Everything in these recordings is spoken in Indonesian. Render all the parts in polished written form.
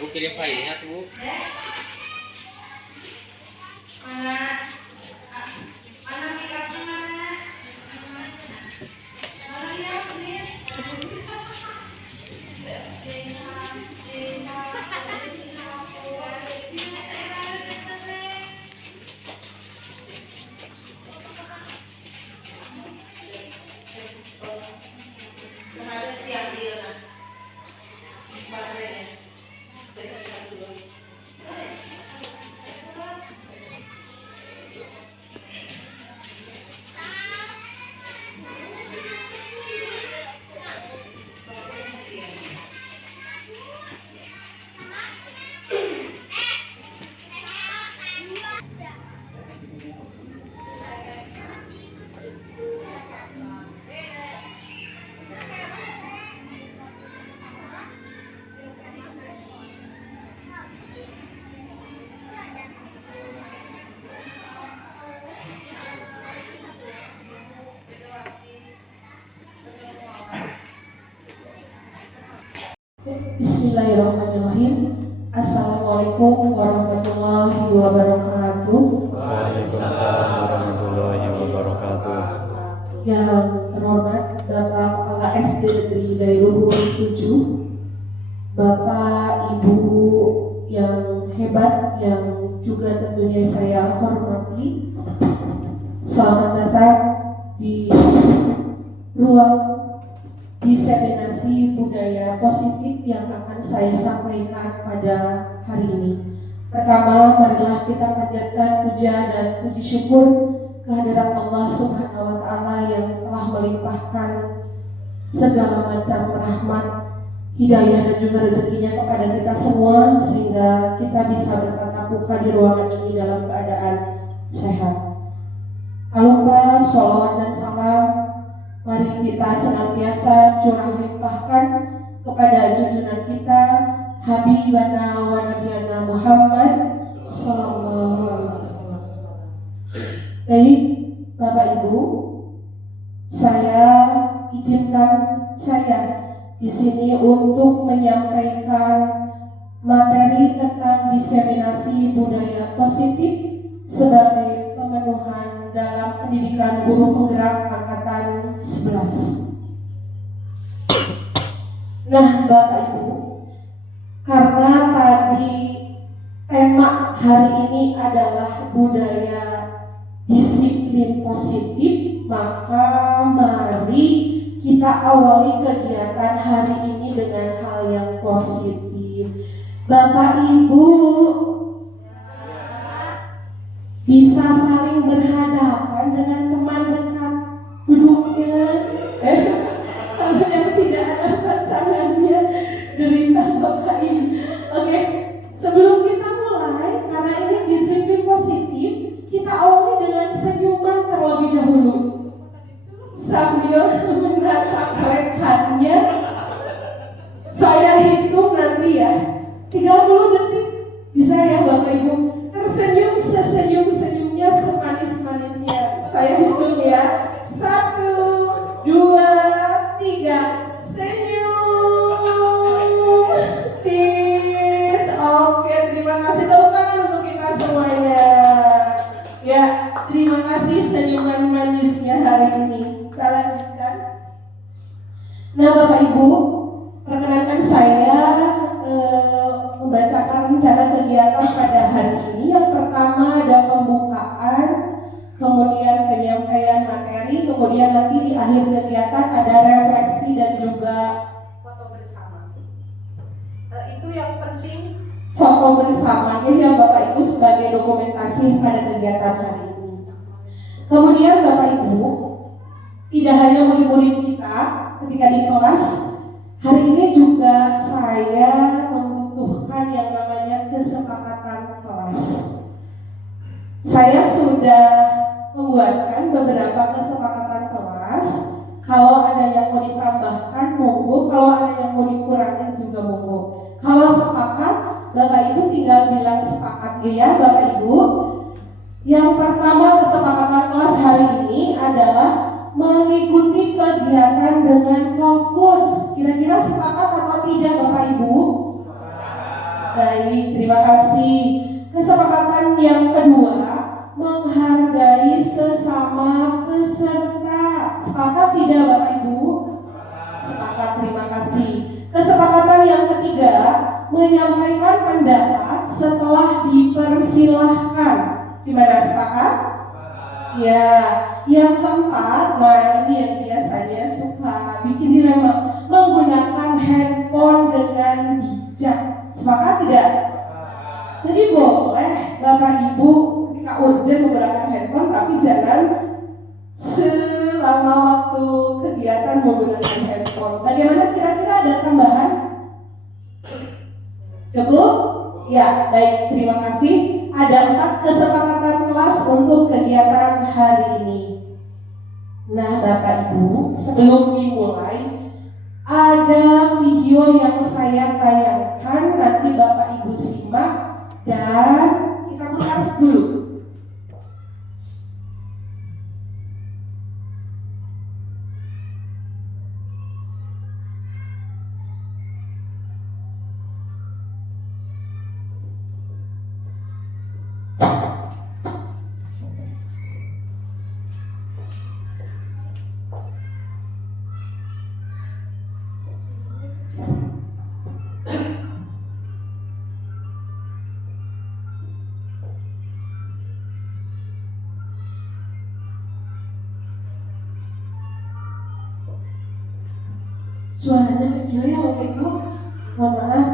Bu kirim filenya tuh Bu. Bismillahirrahmanirrahim. Assalamualaikum warahmatullahi wabarakatuh. Waalaikumsalam warahmatullahi wabarakatuh. Yang terhormat Bapak Kepala SD Negeri Dairuhur 7, Bapak Ibu yang hebat yang juga tentunya saya hormati. Selamat datang di ruang diseminasi budaya positif yang akan saya sampaikan pada hari ini. Pertama, marilah kita panjatkan puja dan puji syukur kehadirat Allah Subhanahu wa Ta'ala yang telah melimpahkan segala macam rahmat, hidayah dan juga rezekinya kepada kita semua sehingga kita bisa bertatap muka di ruangan ini dalam keadaan sehat. Tak lupa sholawat dan salam mari kita senantiasa curah limpahkan kepada junjungan kita Habibana wa Nabiyana Muhammad sallallahu alaihi wasallam. Baik, Bapak Ibu, saya izinkan saya di sini untuk menyampaikan materi tentang diseminasi budaya positif sebagai pemenuhan dalam pendidikan guru penggerak angkatan 11. Nah, Bapak Ibu, karena tadi tema hari ini adalah budaya disiplin positif, maka mari kita awali kegiatan hari ini dengan hal yang positif. Bapak Ibu bisa saling berhadapan dengan teman dekat duduknya. Kalau yang tidak ada pasangannya, derita Bapak Ibu. Oke, sebelum kita mulai, karena ini disiplin positif, kita awali dengan senyuman terlebih dahulu sambil menatap rekannya. Saya hitung nanti ya, 30 detik bisa ya Bapak Ibu. Tersenyum sesenyum-senyumnya, semanis-manisnya. Saya hitung ya. 1, 2, 3. Senyum. senyuman manisnya hari ini. Kita lanjutkan. Nah Bapak Ibu, perkenankan saya membacakan rencana kegiatan pada hari ini. Yang pertama ada pembukaan, kemudian penyampaian materi, kemudian nanti di akhir kegiatan ada refleksi dan juga foto bersama. Itu yang penting, foto bersamanya ya Bapak Ibu sebagai dokumentasi pada kegiatan hari ini. Kemudian Bapak Ibu, tidak hanya murid-murid kita ketika di kelas, hari ini juga saya membutuhkan yang namanya kesepakatan kelas. Saya sudah membuatkan beberapa kesepakatan kelas. Kalau ada yang mau ditambahkan monggo, kalau ada yang mau dikurangi juga monggo. Kalau sepakat, Bapak Ibu tinggal bilang sepakat ya Bapak Ibu. Yang pertama kesepakatan kelas hari ini adalah mengikuti kegiatan dengan fokus. Kira-kira sepakat atau tidak Bapak Ibu? Baik, terima kasih. Kesepakatan yang kedua, menghargai sesama peserta. Sepakat tidak Bapak Ibu? Sepakat, terima kasih. Kesepakatan yang ketiga, menyampaikan pendapat setelah dipersilahkan. Gimana, sepakat? Ya. Yang keempat, nah ini yang biasanya suka bikin dilema, menggunakan handphone dengan bijak. Sepakat tidak? Jadi boleh Bapak Ibu ketika urgent menggunakan handphone, tapi jangan selama waktu kegiatan menggunakan handphone. Bagaimana, kira-kira ada tambahan? Cukup? Ya, baik, terima kasih. Ada 4 kesepakatan kelas untuk kegiatan hari ini. Nah Bapak Ibu, sebelum dimulai ada video yang saya tayangkan, nanti Bapak Ibu simak dan kita putar dulu. Suaranya kecil ya Bapak Ibu, mohon maaf.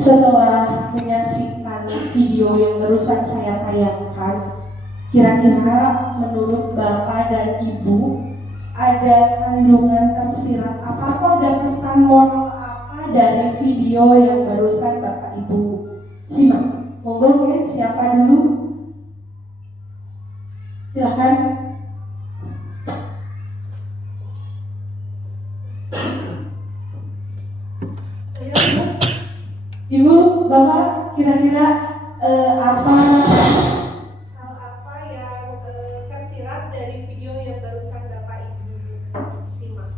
Setelah menyaksikan video yang barusan saya tayangkan, kira-kira menurut Bapak dan Ibu ada kandungan tersirat apa atau ada pesan moral apa dari video yang barusan Bapak Ibu simak? Monggo ya, siapa dulu? Silakan. Ibu, Bapak, kira-kira apa hal apa yang tersirat dari video yang barusan Bapak Ibu simak?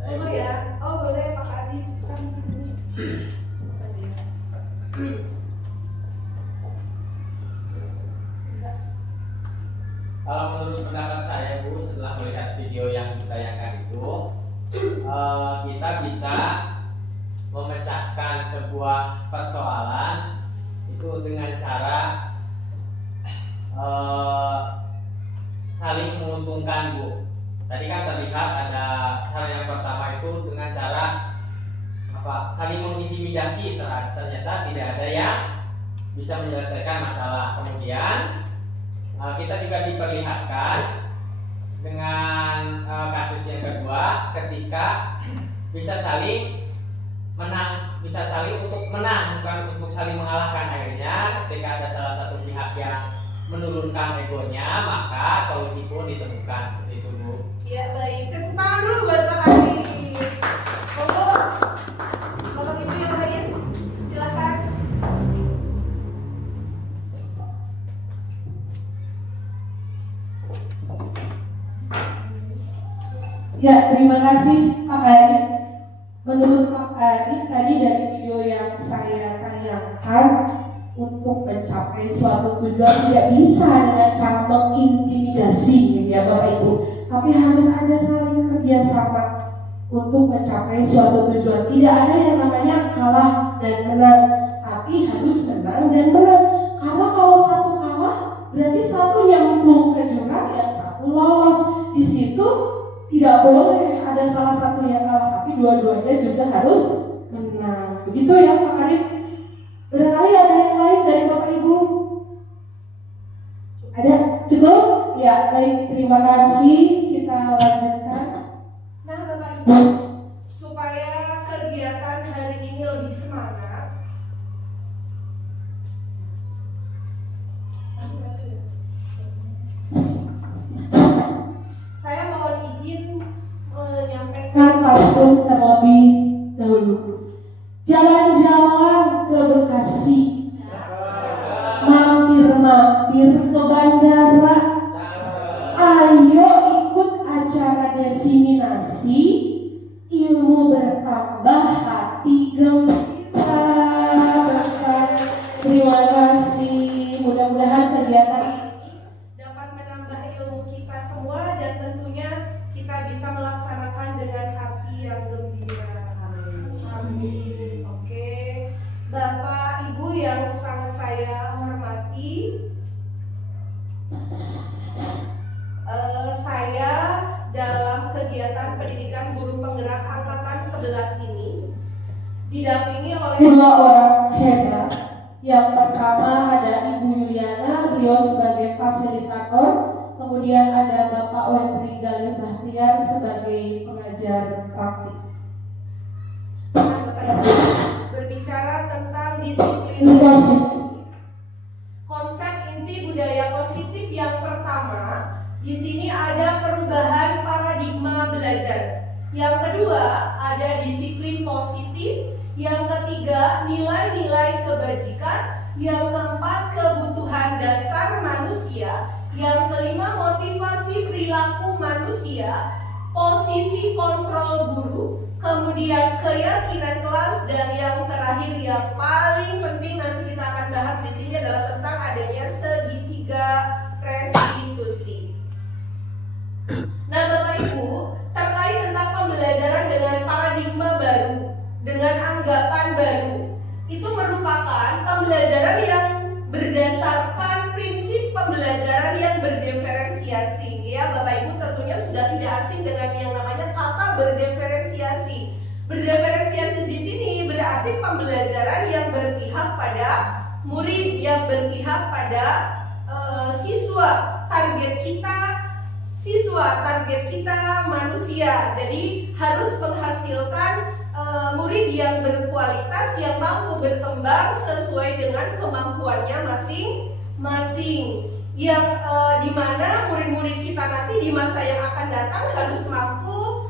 Oh ya, oh boleh Pak Adi bisa dulu. Bisa dia. Bisa. Kalau menurut pendapat saya Bu, setelah melihat video yang ditayangkan itu, kita bisa memecahkan sebuah persoalan itu dengan cara saling menguntungkan Bu. Tadi kan terlihat ada cara yang pertama itu dengan cara saling mengintimidasi, ternyata tidak ada yang bisa menyelesaikan masalah. Kemudian kita juga diperlihatkan dengan kasus yang kedua ketika bisa saling menang, bisa saling untuk menang, bukan untuk saling mengalahkan. Akhirnya ketika ada salah satu pihak yang menurunkan egonya, maka solusi pun ditemukan. Seperti itu Bu. Ya baik, tepuk tangan dulu buat Pak Adi. Monggo, Bapak Ibu yang lain, silakan. Ya, terima kasih Pak Adi. Menurut Pak Adi tadi dari video yang saya tayangkan, untuk mencapai suatu tujuan tidak bisa dengan cara mengintimidasi ya Bapak Ibu, tapi harus ada saling kerjasama untuk mencapai suatu tujuan. Tidak ada yang namanya kalah dan menang, tapi harus menang dan menang. Karena kalau satu kalah berarti satu nyemplung ke jurang, yang satu lolos. Di situ tidak boleh ada salah satu yang kalah, tapi dua-duanya juga harus menang. Begitu ya Pak Arif? Barangkali ada yang lain dari Bapak Ibu? Ada? Cukup? Ya, baik, terima kasih. Kita lanjutkan. Nah Bapak Ibu, supaya kegiatan hari ini lebih semangat, saya mohon izin menyampaikan pantun terlebih dahulu. Jalan-jalan ke Bekasi, mampir-mampir ke bandara, ayo ikut acara diseminasi, ilmu bertambah, hati gembira. Terima kasih, mudah-mudahan kegiatan ini dapat menambah ilmu kita semua dan tentunya kita bisa melaksanakan dengan hati yang gembira. Amin. Bapak Ibu yang sangat saya hormati, saya dalam kegiatan pendidikan guru penggerak angkatan 11 ini didampingi oleh dua orang hebat. Yang pertama ada Ibu Yuliana, beliau sebagai fasilitator, kemudian ada Bapak Wendri Galih Bahtiar sebagai pengajar praktik. Berbicara tentang disiplin positif. Konsep inti budaya positif yang pertama, di sini ada perubahan paradigma belajar. Yang kedua, ada disiplin positif. Yang ketiga, nilai-nilai kebajikan. Yang keempat, kebutuhan dasar manusia. Yang kelima, motivasi perilaku manusia. Posisi kontrol guru. Kemudian keyakinan kelas, dan yang terakhir yang paling penting nanti kita akan bahas di sini adalah tentang adanya segitiga restitusi. Nah Bapak Ibu, terkait tentang pembelajaran dengan paradigma baru, dengan anggapan baru, itu merupakan pembelajaran yang berdasarkan prinsip pembelajaran yang berdiferensiasi. Ya Bapak Ibu tentunya sudah tidak asing dengan yang namanya kata berdiferensiasi. Berdiferensiasi di sini berarti pembelajaran yang berpihak pada murid, yang berpihak pada siswa. Target kita siswa, target kita manusia. Jadi harus menghasilkan murid yang berkualitas, yang mampu berkembang sesuai dengan kemampuannya masing-masing. Yang dimana murid-murid kita nanti di masa yang akan datang harus mampu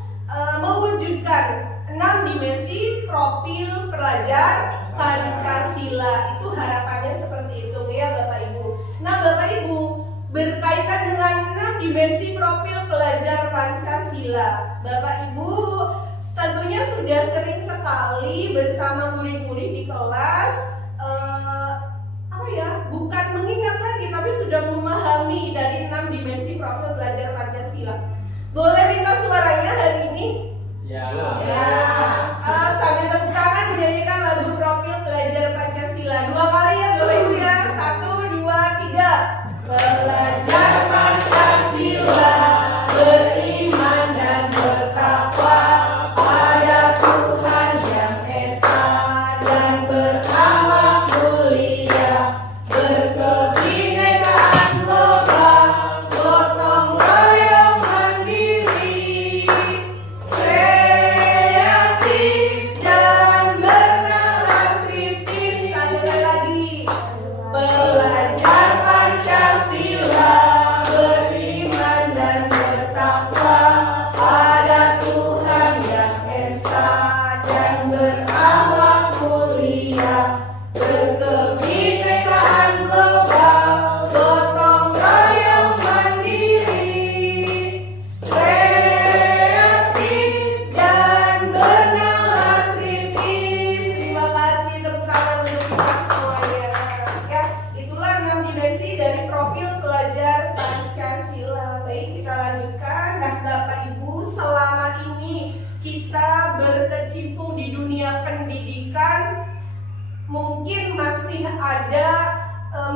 mewujudkan 6 dimensi profil pelajar Pancasila. Itu harapannya seperti itu ya Bapak Ibu. Nah Bapak Ibu, berkaitan dengan 6 dimensi profil pelajar Pancasila, Bapak Ibu tentunya sudah sering sekali bersama murid-murid di kelas bukan mengingat lagi, tapi sudah memahami dari 6 dimensi profil pelajar Pancasila. Boleh minta suaranya hari ini? Ya. Sambil tepuk tangan menyanyikan lagu profil pelajar Pancasila 2 kali ya Bapak Ibu ya. 1, 2, 3. Pelajar Pancasila beriman dan bertakwa pada Tuhan yang Esa dan berakhlak mulia, berkebinekaan global, gotong royong mandiri, kreatif dan bernalar kritis. Sekali lagi, pelajar Pancasila beriman dan bertakwa pada Tuhan yang Esa dan berakhlak mulia, berkebinekaan global, gotong royong mandiri, kreatif dan bernalar kritis. Terima kasih, tepuk tangan untuk kita semuanya. Ya, itulah 6 dimensi dari profil pelajar Pancasila. Baik, kita lanjutkan. Nah, Bapak Ibu, selama ini kita berkecimpung di dunia pendidikan, mungkin masih ada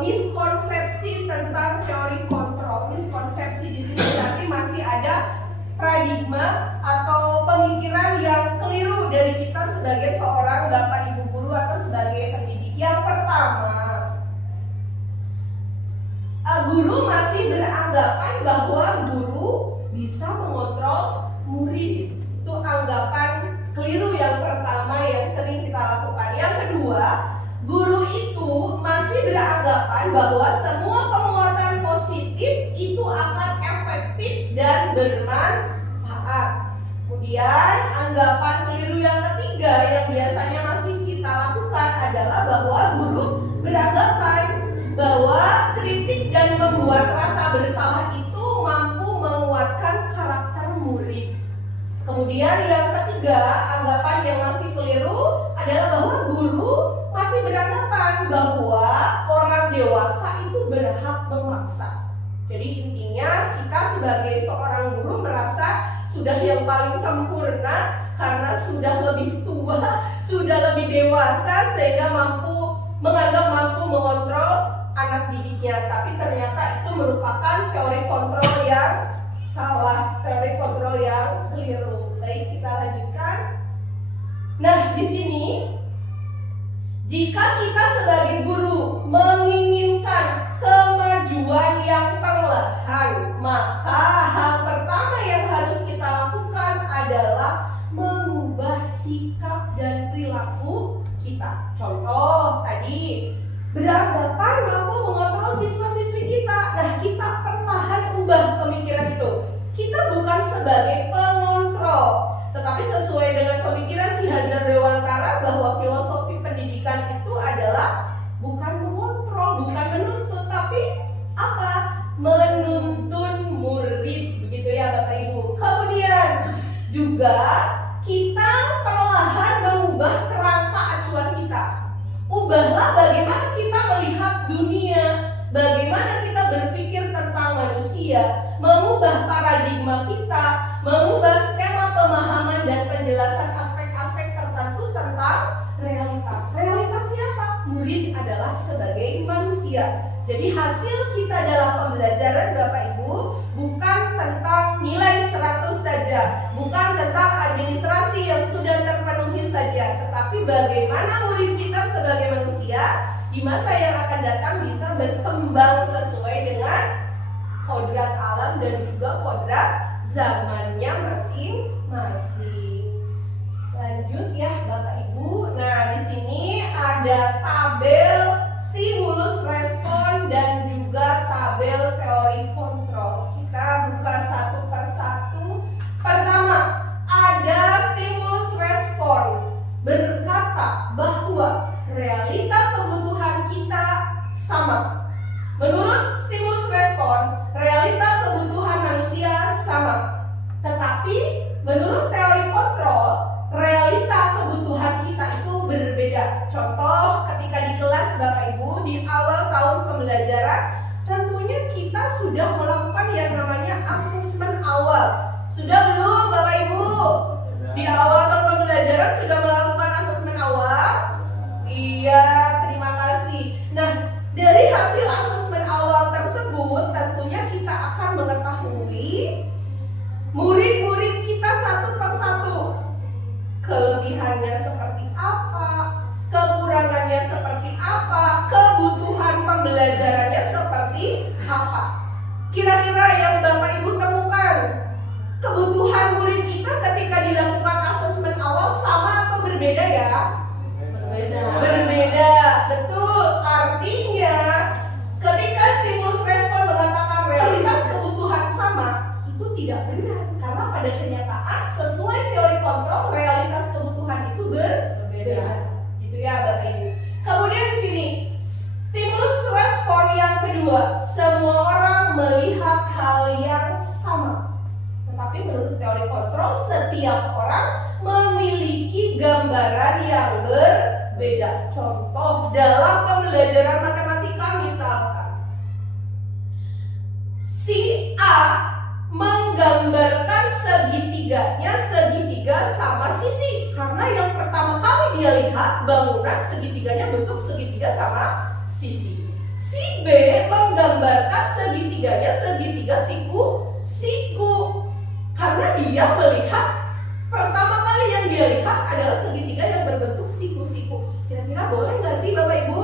miskonsepsi tentang teori kontrol. Miskonsepsi di sini berarti masih ada paradigma atau pemikiran yang keliru dari kita sebagai seorang Bapak Ibu guru atau sebagai pendidik. Yang pertama, guru masih beranggapan bahwa guru bisa mengontrol murid. Itu anggapan keliru yang pertama yang sering kita lakukan. Yang kedua, guru itu masih beranggapan bahwa semua penguatan positif itu akan efektif dan bermanfaat. Kemudian anggapan keliru yang ketiga yang biasanya masih kita lakukan adalah bahwa guru beranggapan bahwa kritik dan membuat rasa bersalah itu mampu menguatkan karakter murid. Kemudian yang ketiga, anggapan yang masih keliru adalah bahwa guru masih beranggapan bahwa orang dewasa itu berhak memaksa. Jadi intinya kita sebagai seorang guru merasa sudah yang paling sempurna karena sudah lebih tua, sudah lebih dewasa sehingga menganggap mampu mengontrol anak didiknya. Tapi ternyata itu merupakan teori kontrol yang salah, teori kontrol yang keliru. Baik, kita lanjutkan. Nah, di sini jika kita sebagai guru menginginkan kemajuan yang perlahan, maka hal pertama yang harus kita lakukan adalah mengubah sikap dan perilaku kita. Contoh tadi, beranggapan mampu mengontrol siswa-siswi kita. Nah, kita perlahan ubah pemikiran itu. Kita bukan sebagai pengontrol, tetapi sesuai dengan pemikiran Ki Hajar Dewantara bahwa filosofi pendidikan itu adalah bukan mengontrol, bukan menuntut, tapi apa? Menuntun murid, begitu ya Bapak Ibu. Kemudian juga kita perlahan mengubah kerangka acuan kita. Ubahlah bagaimana kita melihat dunia, bagaimana kita berpikir tentang manusia, mengubah paradigma kita, mengubah skema pemahaman dan penjelasan aspek-aspek tertentu tentang realitas. Realitasnya apa? Murid adalah sebagai manusia. Jadi hasil kita dalam pembelajaran Bapak Ibu bukan tentang nilai 100 saja, bukan tentang administrasi yang sudah terpenuhi saja, tetapi bagaimana murid kita sebagai manusia di masa yang akan datang bisa berkembang sesuai dengan kodrat alam dan juga kodrat zamannya masing-masing. Lanjut ya Bapak Ibu. Nah, di sini ada tabel stimulus respon dan juga tabel teori kontrol. Kita buka satu persatu. Pertama, ada stimulus respon berkata bahwa realita kebutuhan kita sama. Menurut stimulus respon, realita kebutuhan manusia sama. Tetapi menurut teori kontrol, realita kebutuhan kita itu berbeda. Contoh, ketika di kelas Bapak Ibu di awal tahun pembelajaran, tentunya kita sudah melakukan yang namanya asesmen awal. Sudah belum Bapak Ibu? Di awal tahun pembelajaran sudah melakukan asesmen awal? Iya, terima kasih. Nah, dari hasil asesmen awal tersebut, tentunya kita akan mengetahui murid-murid kita satu persatu. Kelebihannya seperti apa, kekurangannya seperti apa, kebutuhan pembelajarannya seperti apa. Kira-kira yang Bapak Ibu temukan, kebutuhan murid kita ketika dilakukan asesmen awal sama atau berbeda ya? Berbeda, betul. Artinya ketika stimulus respon mengatakan realitas kebutuhan sama, itu tidak benar. Karena pada kenyataan sesuai teori kontrol realitas kebutuhan itu berbeda. Gitu ya Bapak Ibu. Kemudian di sini stimulus respon yang kedua, semua orang melihat hal yang sama. Tetapi menurut teori kontrol setiap orang memiliki gambaran yang berbeda. Contoh dalam pembelajaran matematika misalkan, si A menggambarkan segitiganya segitiga sama sisi. Karena yang pertama kali dia lihat bangunan segitiganya bentuk segitiga sama sisi. Si B menggambarkan segitiganya segitiga siku. Karena dia melihat pertama kali yang dia lihat adalah segitiga yang berbentuk siku-siku. Kira-kira boleh nggak sih Bapak Ibu?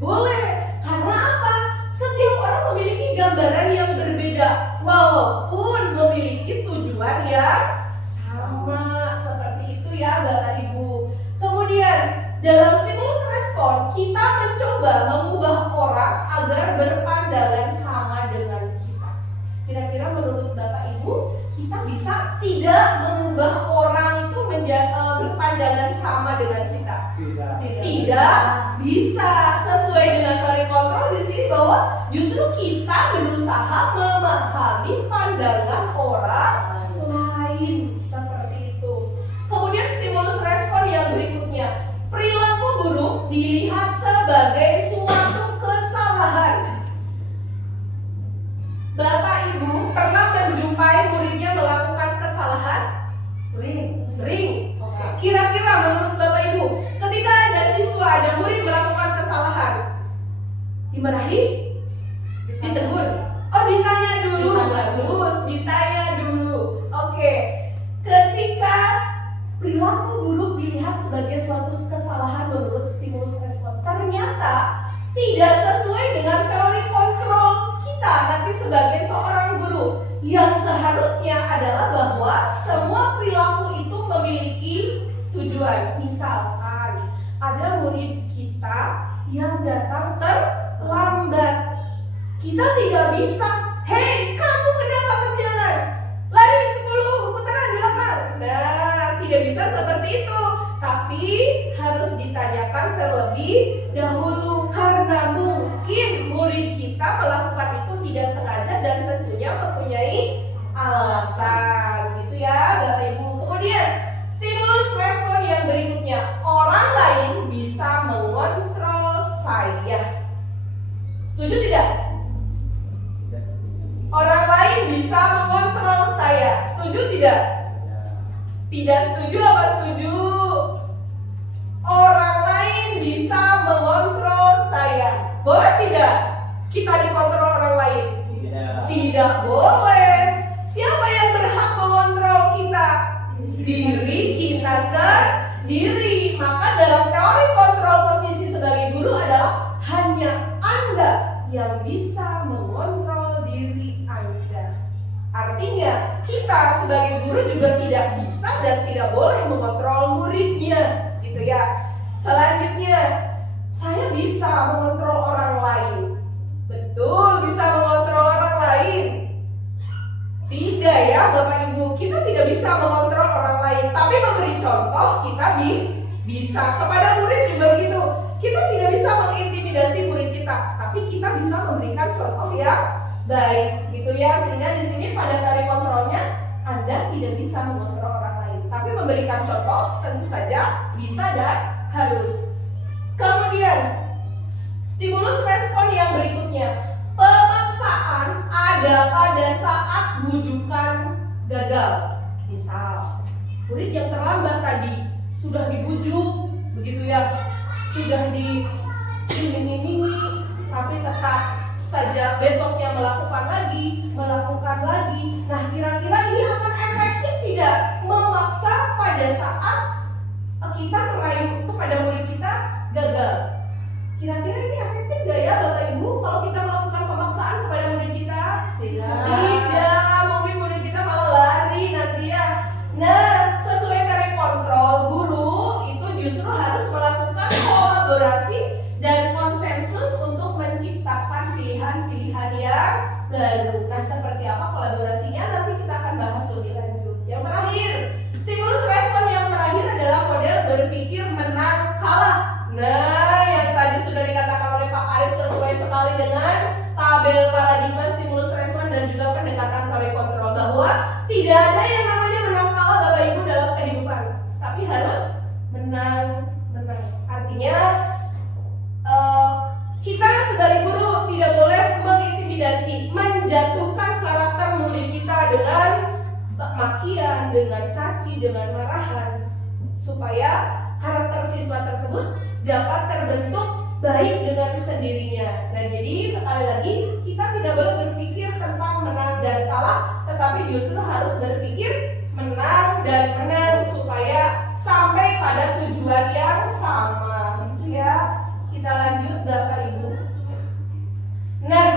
Boleh. Karena apa? Setiap orang memiliki gambaran yang berbeda, walaupun memiliki tujuan yang sama. Seperti itu ya Bapak Ibu. Kemudian dalam stimulus respon kita mencoba mengubah orang agar berpandangan sama dengan kita. Kira-kira menurut Bapak Ibu, kita bisa tidak mengubah orang itu berpandangan sama dengan kita? Tidak bisa. Sesuai dengan teori kontrol di sini bahwa justru kita berusaha memahami pandangan orang lain. Seperti itu. Kemudian stimulus respon yang berikutnya, perilaku buruk dilihat sebagai suatu kesalahan. Bapak Ibu pernah menjumpai muridnya melakukan kesalahan? Sering. Kira-kira menurut Bapak Ibu, ketika ada siswa, ada murid melakukan kesalahan, dimarahi? Ditegur? Oh, ditanya dulu. Bagus, ditanya dulu. Oke. Ketika perilaku buruk dilihat sebagai suatu kesalahan menurut stimulus respon, ternyata tidak sesuai dengan teori kontrol kita nanti sebagai seorang guru. Yang seharusnya adalah bahwa semua perilaku itu memiliki tujuan. Misalkan ada murid kita yang datang terlambat, kita tidak bisa, hei kamu kenapa kesiangan? Lari 10 putaran di lapangan. Nah, tidak bisa seperti itu. Tapi harus ditanyakan terlebih dahulu, karena mungkin murid kita melakukan itu tidak sengaja dan tentunya mempunyai alasan. Gitu ya Bapak Ibu. Kemudian stimulus respon yang berikutnya, orang lain bisa mengontrol saya. Setuju tidak? Orang lain bisa mengontrol saya. Setuju tidak? Tidak setuju apa setuju? Orang lain bisa mengontrol saya. Boleh tidak kita dikontrol orang lain? Tidak boleh. Siapa yang berhak mengontrol kita? Diri kita sendiri. Maka dalam teori kontrol posisi sebagai guru adalah hanya Anda yang bisa mengontrol bisa mengontrol orang lain? Betul, bisa mengontrol orang lain. Tidak ya Bapak Ibu, kita tidak bisa mengontrol orang lain, tapi memberi contoh kita bisa. Kepada murid juga begitu. Kita tidak bisa mengintimidasi murid kita, tapi kita bisa memberikan contoh yang baik gitu ya. Sehingga di sini pada teori kontrolnya Anda tidak bisa mengontrol orang lain, tapi memberikan contoh tentu saja bisa dan harus. Kemudian stimulus respon yang berikutnya, pemaksaan ada pada saat bujukan gagal. Misal murid yang terlambat tadi sudah dibujuk begitu ya, sudah diiming-imingi, tapi tetap saja besoknya melakukan lagi. Nah, kira-kira ini akan efektif tidak memaksa pada saat kita merayu kepada murid kita gagal? Kira-kira ini efektif gak ya Bapak Ibu kalau kita melakukan pemaksaan kepada murid kita? Tidak, mungkin murid kita malah lari nanti ya. Nah, sesuai teori kontrol, guru itu justru harus melakukan kolaborasi dan konsensus untuk menciptakan pilihan-pilihan yang baru. Nah, seperti apa kolaborasinya nanti kita akan bahas lebih lanjut. Yang terakhir, stimulus respon yang terakhir adalah model berpikir menang kalah. Nah, yang tadi sudah dikatakan oleh Pak Arif sesuai sekali dengan tabel paradigma stimulus respon dan juga pendekatan teori kontrol, bahwa tidak ada yang namanya menang kalah Bapak Ibu dalam kehidupan, tapi harus menang. Artinya kita sebagai guru tidak boleh mengintimidasi, menjatuhkan karakter murid kita dengan makian, dengan caci, dengan marahan, supaya karakter siswa tersebut dapat terbentuk baik dengan sendirinya. Nah, jadi sekali lagi kita tidak boleh berpikir tentang menang dan kalah, tetapi justru harus berpikir menang dan menang supaya sampai pada tujuan yang sama. Gitu ya. Kita lanjut Bapak Ibu. Nah,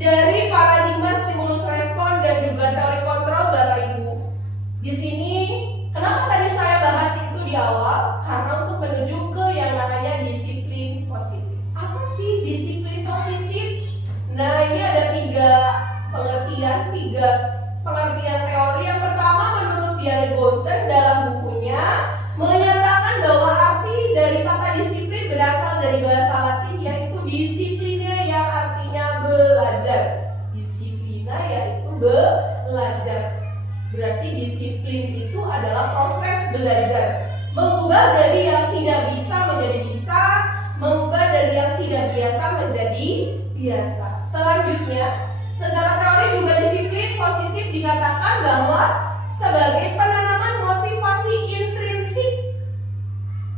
dari paradigma stimulus respon dan juga teori kontrol Bapak Ibu, di sini kenapa tadi saya bahas itu di awal? Karena untuk menuju ke yang namanya disiplin positif. Apa sih disiplin positif? Nah, ini ada tiga pengertian teori. Yang pertama, menurut Diane Gosen dalam bukunya menyatakan bahwa arti dari kata disiplin berasal dari bahasa Latin, yaitu disiplina, yang artinya belajar. Disiplina yaitu belajar. Berarti disiplin itu adalah proses belajar, mengubah dari yang tidak bisa menjadi bisa, mengubah dari yang tidak biasa menjadi biasa. Selanjutnya, secara teori juga disiplin positif dikatakan bahwa sebagai penanaman motivasi intrinsik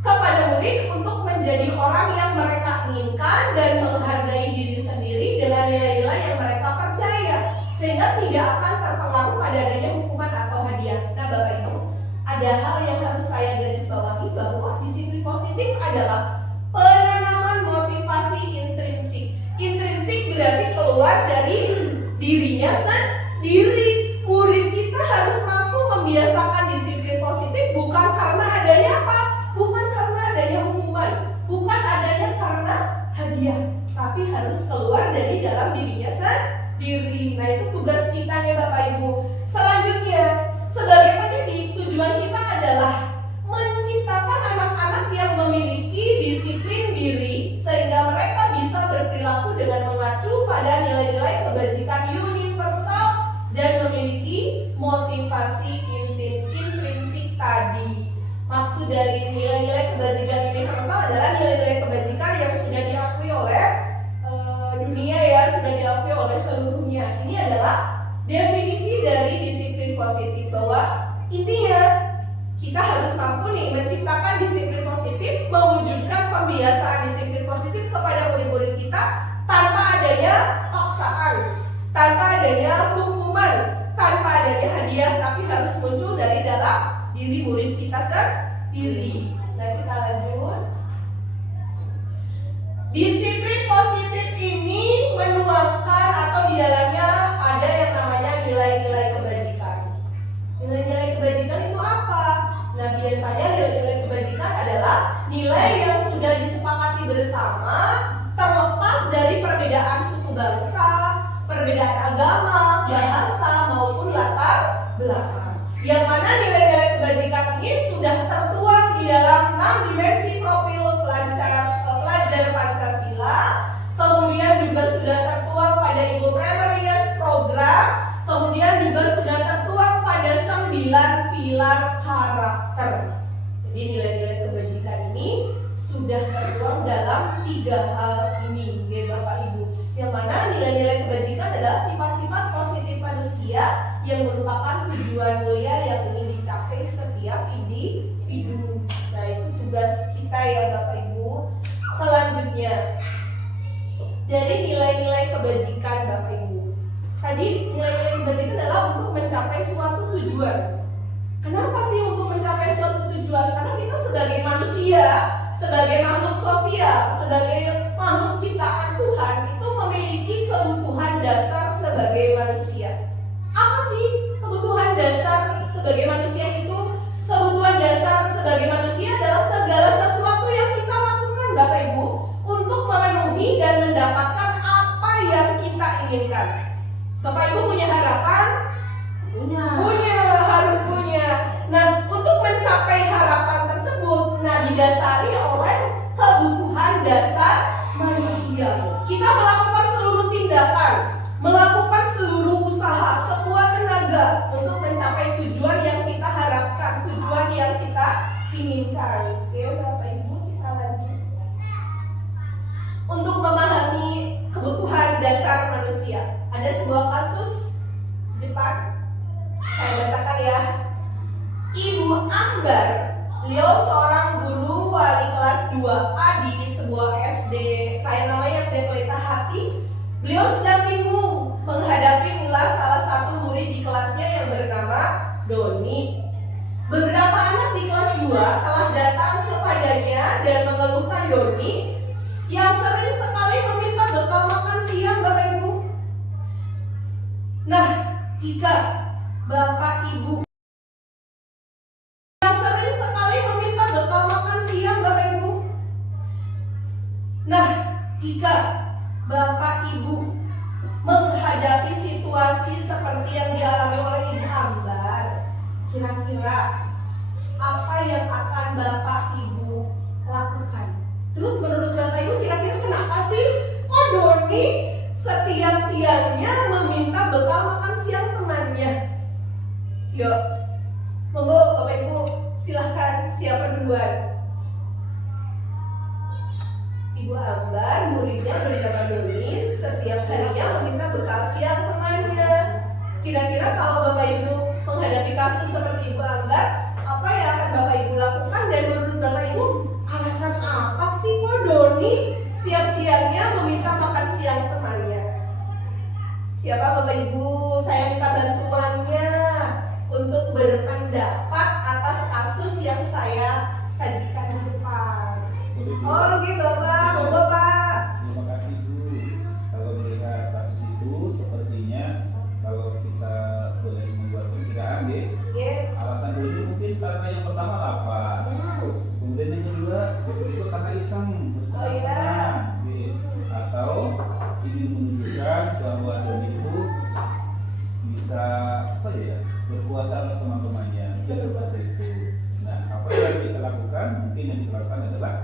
kepada murid untuk menjadi orang yang mereka inginkan dan menghargai diri sendiri dengan nilai-nilai yang mereka percaya, sehingga tidak akan terpengaruh pada adanya hukuman atau hadiah. Nah Bapak Ibu, ada hal yang harus saya garis bawahi, bahwa disiplin positif adalah penanaman motivasi intrinsik. Intrinsik berarti keluar dari dirinya sendiri. Murid kita harus mampu membiasakan disiplin positif, bukan karena adanya apa? Bukan karena adanya hukuman, bukan adanya karena hadiah, tapi harus keluar dari dalam dirinya sendiri. Nah, itu tugas kita ya Bapak Ibu. Selanjutnya, sebagai pendidik, tujuan kita adalah menciptakan anak-anak yang memiliki disiplin diri, sehingga mereka bisa berperilaku dengan mengacu pada nilai-nilai kebajikan universal dan memiliki motivasi intrinsik tadi. Maksud dari nilai-nilai kebajikan universal adalah nilai-nilai kebajikan yang sudah diakui oleh dunia ya, sudah diakui oleh seluruhnya. Ini adalah definisi dari disiplin positif, bahwa intinya kita harus mampu nih menciptakan disiplin positif, mewujudkan pembiasaan disiplin positif kepada murid-murid kita tanpa adanya paksaan, tanpa adanya hukuman, tanpa adanya hadiah, tapi harus muncul dari dalam diri murid kita sendiri. Nah, kita lanjut. Disiplin positif ini menuangkan atau di dalamnya ada yang namanya nilai-nilai kebajikan. Nilai-nilai kebajikan itu apa? Nah, biasanya nilai-nilai kebajikan adalah nilai yang sudah disepakati bersama terlepas dari perbedaan suku bangsa, perbedaan agama, bahasa maupun latar belakang. Yang mana nilai-nilai kebajikan ini sudah tertuang di dalam 6 dimensi profil pelajar Pancasila. Kemudian juga sudah tertuang pada Ibu Primary Years Program. Kemudian juga sudah tertuang pada 9 pilar karakter. Jadi nilai-nilai kebajikan ini sudah tertuang dalam 3 hal ini, ya Bapak Ibu. Yang mana nilai-nilai kebajikan adalah sifat-sifat positif manusia yang merupakan tujuan mulia yang ingin dicapai setiap individu. Nah, itu tugas kita ya Bapak Ibu. Selanjutnya, dari nilai-nilai kebajikan Bapak Ibu. Tadi nilai-nilai kebajikan adalah untuk mencapai suatu tujuan. Kenapa sih untuk mencapai suatu tujuan? Karena kita sebagai manusia, sebagai makhluk sosial, sebagai makhluk ciptaan Tuhan itu memiliki kebutuhan dasar sebagai manusia. Apa sih kebutuhan dasar sebagai manusia itu? Kebutuhan dasar sebagai manusia adalah segala sesuatu yang kita lakukan Bapak Ibu untuk memenuhi dan mendapatkan apa yang kita inginkan. Bapak Ibu punya harapan? Punya, harus punya. Nah, untuk mencapai harapan tersebut, didasari oleh kebutuhan dasar manusia. Kita melakukan seluruh tindakan, melakukan seluruh usaha, sekuat tenaga untuk mencapai tujuan yang kita harapkan, tujuan yang kita inginkan. Oke, Bapak Ibu, kita lanjut. Untuk memahami kebutuhan dasar manusia, ada sebuah kasus di depan. Saya bacakan ya. Ibu Ambar, beliau seorang guru wali kelas 2A di sebuah SD, saya namanya SD Pelita Hati. Beliau sedang bingung menghadapi ulas salah satu murid di kelasnya yang bernama Doni. Beberapa anak di kelas 2 telah datang kepadanya dan mengeluhkan Doni yang sering sekali meminta bekal makan siang Bapak Ibu. Nah, jika Bapak Ibu yang sering sekali meminta bekal makan siang Bapak Ibu. Nah, jika Bapak Ibu menghadapi situasi seperti yang dialami oleh Ibu Ambar, kira-kira apa yang akan Bapak Ibu lakukan? Terus menurut Bapak Ibu kira-kira kenapa sih kok Doni setiap siangnya meminta bekal makan siang temannya? Yuk, monggo Bapak Ibu silahkan, siapa duluan? Ibu Ambar, muridnya bernama Doni, setiap harinya meminta bekal siang temannya. Kira-kira kalau Bapak Ibu menghadapi kasus seperti Ibu Ambar, apa yang akan Bapak Ibu lakukan? Dan menurut Bapak Ibu, alasan apa sih kok Doni setiap siangnya meminta makan siang temannya? Siapa Bapak Ibu? Saya minta bantuannya untuk berpendapat atas kasus yang saya sajikan di depan. Oh, oke Bapak, monggo Pak. Terima kasih Bu. Kalau melihat kasus itu, sepertinya kalau kita boleh membuat perkiraan, alasan dulu mungkin karena yang pertama lapar, kemudian yang kedua itu karena iseng bersenang-senang, atau ingin menunjukkan bahwa Doni itu bisa berkuasa atas teman-temannya, seperti itu. Nah, apa yang kita lakukan? Mungkin yang kita lakukan adalah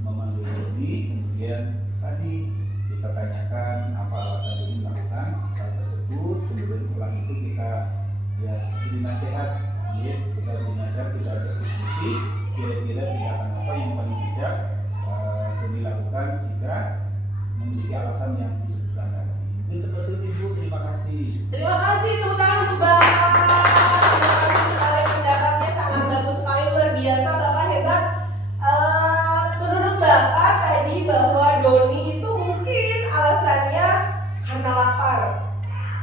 memanggil Doni, kemudian tadi kita tanyakan apa alasan Doni melakukan hal tersebut, kemudian setelah itu kita beri nasihat, kita beri nasihat, kita berdiskusi kira-kira tindakan apa yang paling bijak Doni lakukan jika memiliki alasan yang disebutkan tadi. Mungkin seperti itu Bu, terima kasih. Terima kasih, tepuk tangan untuk Bapak. Terima kasih sekali, pendapatnya sangat bagus sekali, luar biasa Bapak, hebat. Menurut Bapak tadi bahwa Doni itu mungkin alasannya karena lapar.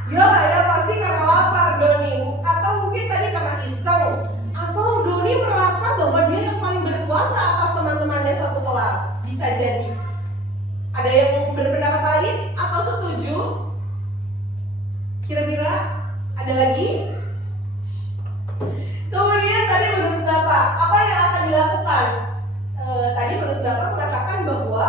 Ya pasti karena lapar Doni. Atau mungkin tadi karena iseng. Atau Doni merasa bahwa dia yang paling berkuasa atas teman-temannya satu kelas. Bisa jadi. Ada yang berpendapat lain atau setuju? Kira-kira ada lagi? Kemudian tadi menurut Bapak, apa yang akan dilakukan? Tadi menurut Bapak mengatakan bahwa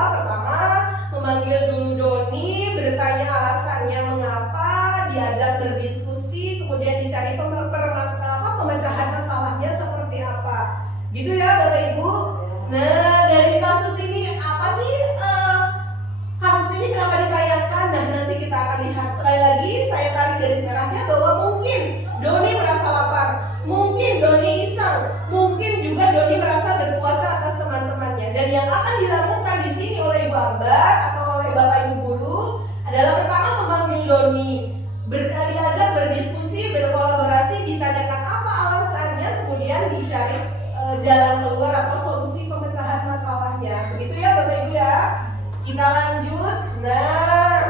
Kita lanjut. Nah,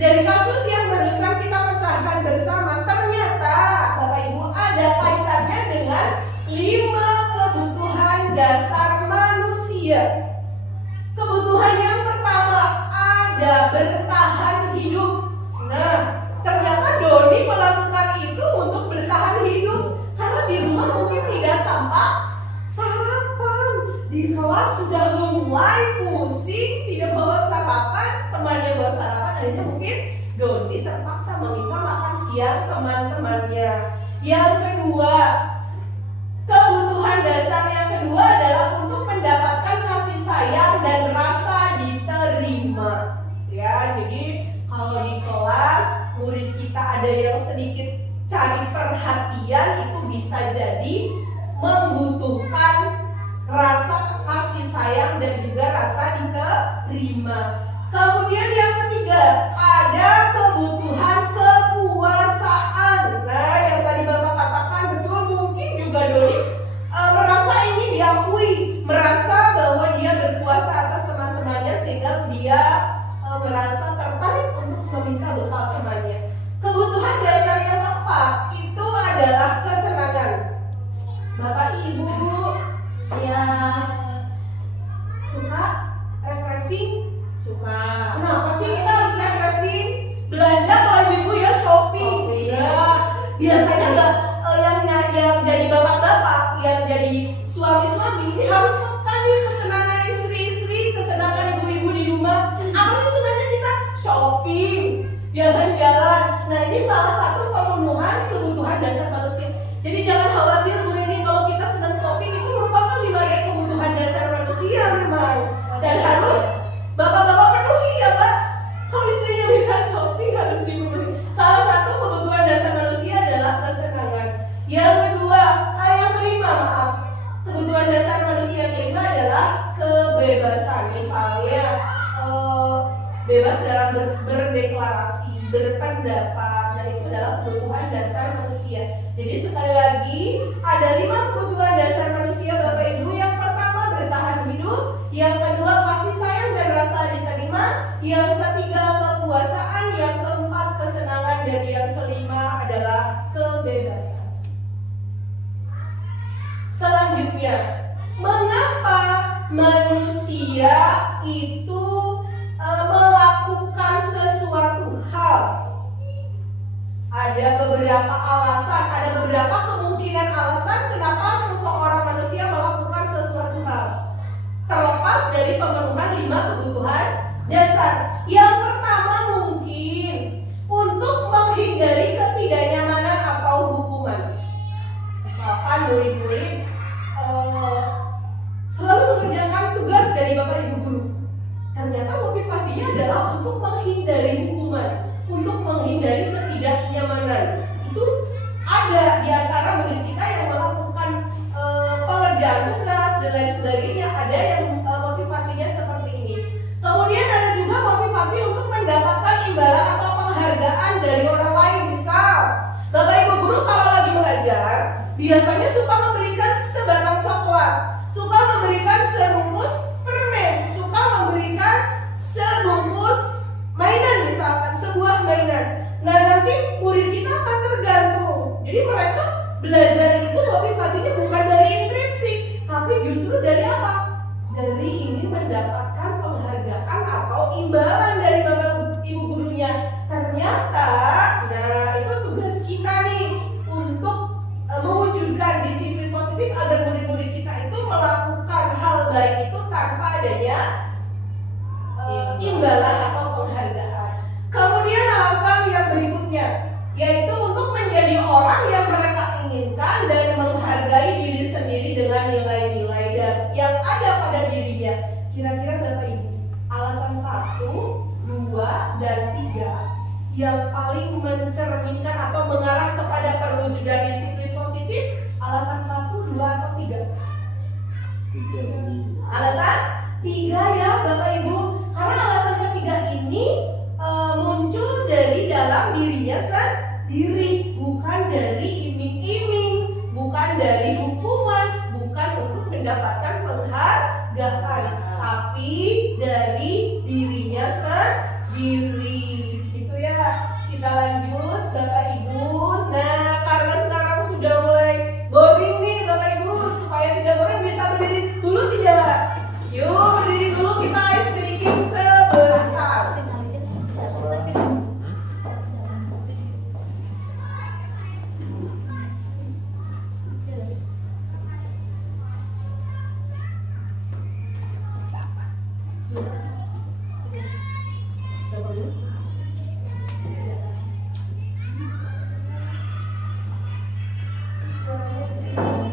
dari kasus yang barusan kita pecahkan bersama, ternyata Bapak Ibu ada kaitannya dengan 5 kebutuhan dasar manusia. Kebutuhan yang pertama ada bertahan hidup. Nah, ternyata Doni melakukan itu untuk bertahan hidup karena di rumah mungkin tidak sempat sarapan. Di kelas sudah mulai pusing, tidak bawa sarapan, temannya bawa sarapan, akhirnya mungkin Doni terpaksa meminta makan siang teman-temannya. Yang kedua, kebutuhan dasar yang kedua adalah untuk mendapatkan kasih sayang dan rasa diterima. Ya, jadi kalau di kelas murid kita ada yang sedikit cari perhatian, itu bisa jadi membutuhkan rasa kasih sayang dan juga rasa diterima. Kemudian yang ketiga, ada kebutuhan kekuasaan. Nah, yang tadi Bapak katakan betul, mungkin juga Doni merasa ingin diakui, merasa bahwa dia berkuasa atas teman-temannya sehingga dia merasa tertarik untuk meminta bekal temannya. Kebutuhan dasar yang keempat itu adalah kesenangan. Bapak Ibu yang suka refreshing? Suka. Kenapa sih kita harus refreshing? Belanja kalau ibu ya shopping. Ya, biasanya yang jadi bapak-bapak, yang jadi suami-suami ini harus makan nih kesenangan istri-istri, kesenangan ibu-ibu di rumah. Apa sih sebenarnya kita shopping, jalan-jalan. Nah, ini salah satu pemenuhan kebutuhan dasar manusia. Jadi jangan khawatir Bu Rini, kalau kita sedang shopping itu merupakan 5 kebutuhan dasar manusia memang. Dan harus bapak-bapak penuhi ya Pak. Kalau istrinya minta shopping harus dipenuhi. Salah satu kebutuhan dasar manusia adalah kesenangan. Yang kedua, yang kelima maaf. Kebutuhan dasar manusia yang kelima adalah kebebasan. Misalnya bebas dalam berdeklarasi, berpendapat. Nah, itu adalah kebutuhan dasar manusia. Jadi sekali lagi ada 5 kebutuhan dasar manusia Bapak Ibu. Yang pertama bertahan hidup, yang kedua kasih sayang dan rasa diterima, yang ketiga kekuasaan, yang keempat kesenangan, dan yang kelima adalah kebebasan. Selanjutnya, mengapa manusia itu melakukan sesuatu hal? Ada beberapa alasan, ada beberapa kemungkinan alasan kenapa seseorang manusia melakukan sesuatu hal. Terlepas dari pemenuhan 5 kebutuhan dasar. Yang pertama mungkin untuk menghindari ketidaknyamanan atau hukuman. Misalkan murid-murid selalu mengerjakan tugas dari Bapak Ibu guru. Ternyata motivasinya adalah untuk menghindari hukuman, untuk menghindari ketidaknyamanan. Itu ada di antara murid kita yang melakukan pengerjaan tugas dan lain sebagainya. Ada yang motivasinya seperti ini. Kemudian ada juga motivasi untuk mendapatkan imbalan atau penghargaan dari orang lain. Misal, Bapak Ibu guru kalau lagi mengajar biasanya suka memberikan sebatang coklat, suka memberikan sebungkus permen, suka memberikan sebungkus mainan, misalkan sebuah mainan. Nah, nanti murid kita akan tergantung. Jadi mereka belajar itu motivasinya bukan dari intrinsik, tapi justru dari apa? Dari ingin mendapatkan penghargaan atau imbalan dari Bapak Ibu gurunya. Ternyata, nah itu tugas kita nih untuk mewujudkan disiplin positif agar murid-murid kita itu melakukan hal baik itu tanpa adanya imbalan atau penghargaan. Kemudian alasan yang berikutnya, yaitu untuk menjadi orang yang mereka inginkan dan menghargai diri sendiri dengan nilai-nilai yang ada pada dirinya. Kira-kira Bapak Ibu, alasan 1, 2, dan 3 yang paling mencerminkan atau mengarah kepada perwujudan disiplin positif, alasan 1, 2, atau 3? 3. Alasan 3 ya Bapak Ibu. Karena alasan ketiga ini muncul dari dalam dirinya sendiri, bukan dari iming-iming, bukan dari hukuman, bukan untuk mendapatkan penghargaan, tapi dari diri dirinya sendiri. Itu ya. Kita lanjut Bapak Ibu. Nah, karena sekarang sudah mulai boring nih Bapak Ibu, supaya tidak boring bisa berdiri dulu tidak? Yuk berdiri dulu, kita ice breaking sebentar.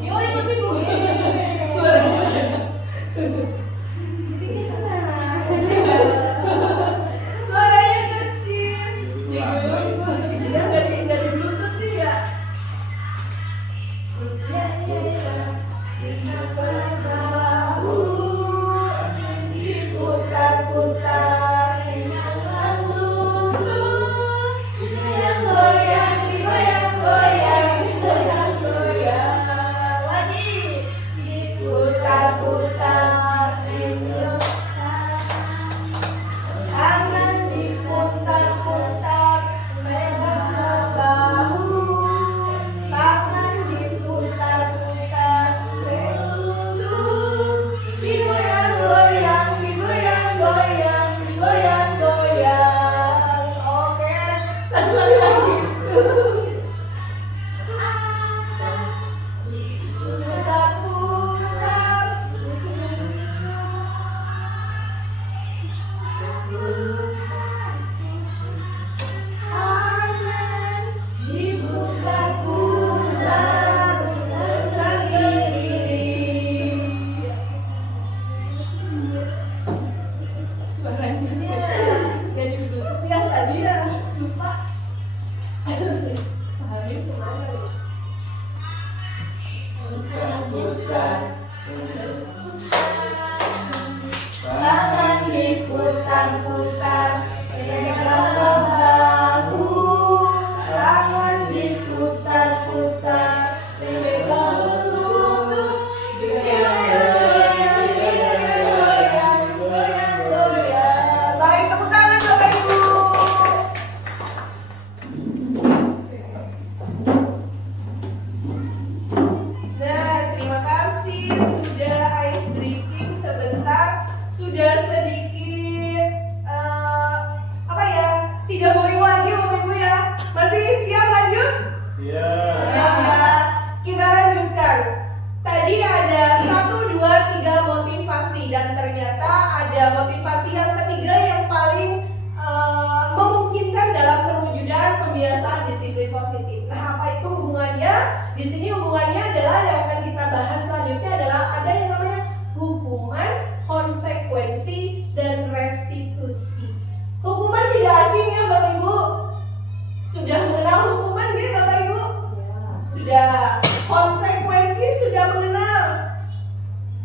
Yuk ikutin dulu. Suaranya dibikin senang. Suaranya kecil. Digulung. Ya dari bluetooth nih ya. Ya ya ya. Bahu diputar-putar, goyang, digoyang-goyang, digoyang-goyang. Lagi diputar-putar, tangan diputar-putar, pegang bahu, tangan diputar-putar, digoyang-goyang, digoyang-goyang, digoyang-goyang. Oke, tangan lagi. Putar-putar. Tangan diputar-putar, putar ke kiri. Suaranya jadi bluetooth ya tadi ya, lupa. Pahamin kemana ya? Tangan diputar-putar, pegang bahu, tangan diputar-putar, pegang lutut, goyang-goyang, goyang-goyang, goyang-goyang. Baik, tepuk tangan Bapak Ibu. Nah, terima kasih sudah ice breaking sebentar, sudah sedikit apa ya, tidak boring lagi Bapak Ibu ya. Masih siap lanjut? Siap. Siap ya. Kita lanjutkan. Tadi ada 1, 2, 3 motivasi dan ternyata ada motivasi yang ketiga yang paling memungkinkan dalam perwujudan pembiasaan disiplin positif. Nah, apa itu hubungannya? Di sini hubungannya adalah yang akan kita bahas selanjutnya adalah ada yang namanya hukuman, konsekuensi, dan restitusi. Hukuman tidak asing ya Bapak Ibu. Sudah mengenal hukuman ya Bapak Ibu? Sudah. Konsekuensi sudah mengenal?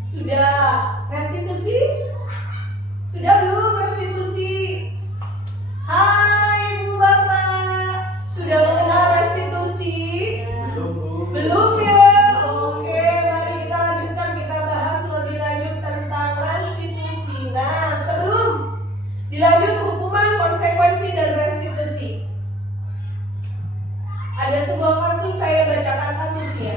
Sudah. Restitusi? Sudah belum restitusi? Hai Ibu Bapak, sudah mengenal restitusi? Belum ya? Oke, mari kita lanjutkan, kita bahas lebih lanjut tentang restitusi. Nah, sebelum dilanjut hukuman, konsekuensi, dan restitusi, ada sebuah kasus, saya bacakan kasusnya.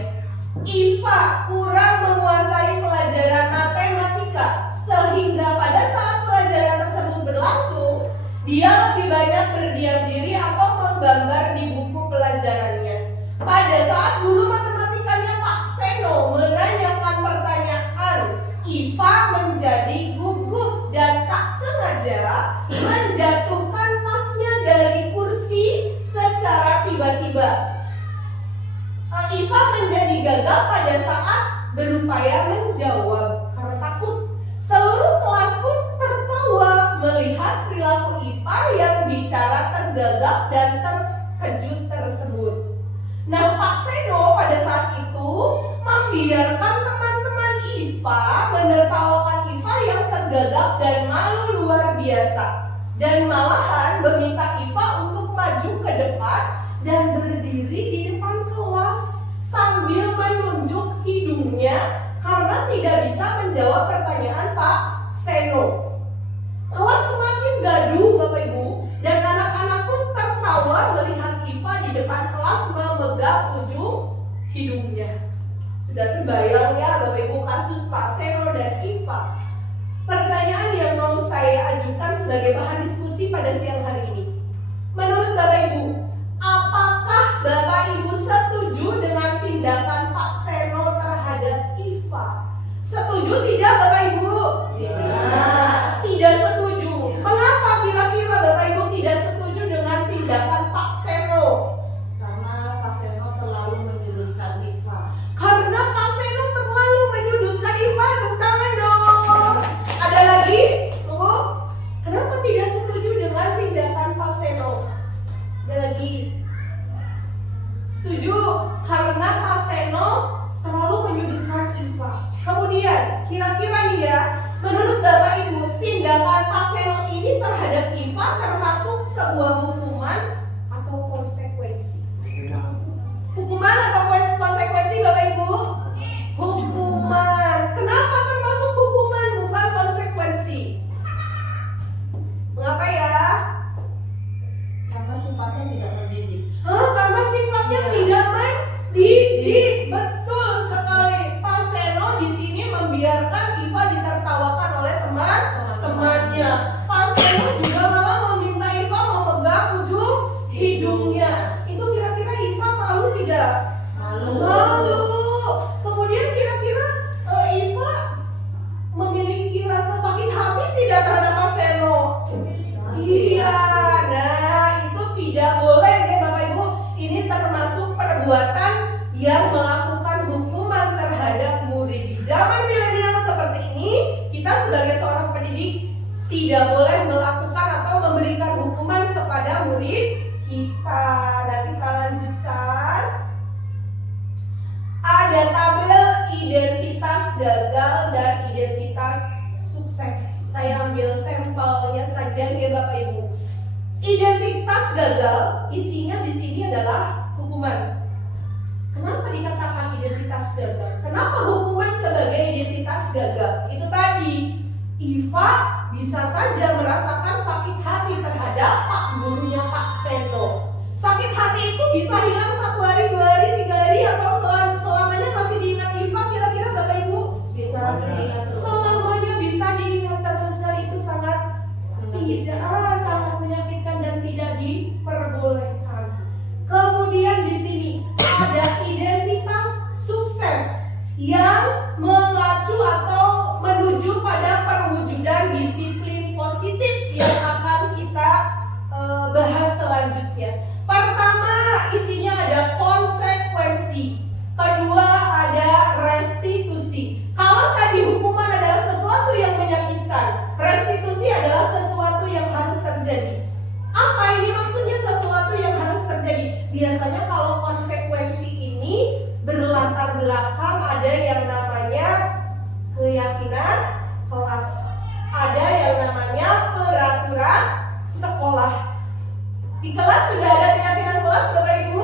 Iva kurang menguasai pelajaran matematika sehingga pada saat pelajaran tersebut berlangsung, dia lebih banyak berdiam diri atau menggambar di buku pelajarannya. Pada saat guru matematikanya Pak Seno menanyakan pertanyaan, Iva menjadi gugup dan tak sengaja menjatuhkan tasnya dari kursi secara tiba-tiba. Iva menjadi gagal pada saat berupaya menjawab karena takut. Seluruh kelas pun tertawa melihat perilaku Iva yang bicara tergagap dan terkejut tersebut. Nah, Pak Seno pada saat itu membiarkan teman-teman Iva menertawakan Iva yang tergagap dan malu luar biasa, dan malahan meminta Iva untuk maju ke depan dan berdiri di depan kelas sambil menunjuk hidungnya karena tidak bisa menjawab pertanyaan Pak Seno. Kelas semakin gagal memegang ujung hidungnya. Sudah terbayang ya Bapak Ibu kasus Pak Seno dan Iva. Pertanyaan yang mau saya ajukan sebagai bahan diskusi pada siang hari ini. Menurut Bapak Ibu, apakah Bapak Ibu setuju dengan tindakan Pak Seno terhadap Iva? Setuju tidak Bapak Ibu? Tidak setuju. Mengapa kira-kira Bapak Ibu tidak setuju dengan tindakan Pak Seno? Karena Pak Seno terlalu menyudutkan Iva. Karena Pak Seno terlalu menyudutkan Iva. Tepuk tangan dong. Ada lagi? Tunggu. Kenapa tidak setuju dengan tindakan Pak Seno? Ada lagi? Setuju. Karena Pak Seno terlalu menyudutkan Iva. Kemudian kira-kira nih ya, menurut Bapak Ibu, tindakan Pak Seno ini terhadap Iva termasuk sebuah hukuman atau konsekuensi? Hukuman atau konsekuensi Bapak Ibu? Hukuman. Kenapa termasuk hukuman bukan konsekuensi? Mengapa ya? Karena sifatnya tidak mendidik. Karena sifatnya tidak mendidik. Betul sekali. Pak Seno di sini membiarkan Iva ditertawakan oleh teman-temannya. Pak Seno juga malah meminta Iva memegang ujung hidungnya. Itu kira-kira Iva malu tidak? Malu. Kemudian kira-kira Iva memiliki rasa sakit hati tidak terhadap Pak Seno? Iya. Nah, itu tidak boleh ya Bapak Ibu. Ini termasuk perbuatan yang melakukan hukuman terhadap murid. Di zaman milenial seperti ini, kita sebagai seorang pendidik tidak boleh melakukan atau memberikan hukuman kepada murid kita. Nah, kita lanjutkan. Ada tabel identitas gagal dan identitas sukses. Saya ambil sampelnya saja ya Bapak Ibu. Identitas gagal isinya di sini adalah hukuman. Kenapa dikatakan identitas gagal? Kenapa hukuman sebagai identitas gagal? Itu tadi, Iva bisa saja merasakan sakit hati terhadap Pak gurunya Pak Seno. Sakit hati itu bisa hilang 1 hari, 2 hari, 3 hari, atau selamanya masih diingat Iva. Kira-kira Bapak Ibu? Bisa diingat terus. Selamanya bisa diingat terus, dan itu sangat Menyakitkan. sangat menyakitkan dan tidak diperbolehkan. Kemudian di sini ada identitas sukses yang mengacu atau menuju pada perwujudan disiplin positif yang akan kita bahas selanjutnya. Pertama, isinya ada konsekuensi. Kedua, ada restitusi. Kalau tadi hukuman adalah sesuatu yang menyakitkan, restitusi adalah sesuatu yang harus terjadi. Apa ini maksudnya sesuatu yang harus terjadi? Biasanya kalau konsekuensi ini berlatar belakang ada yang namanya keyakinan kelas, ada yang namanya peraturan sekolah. Di kelas sudah ada keyakinan kelas Bapak Ibu?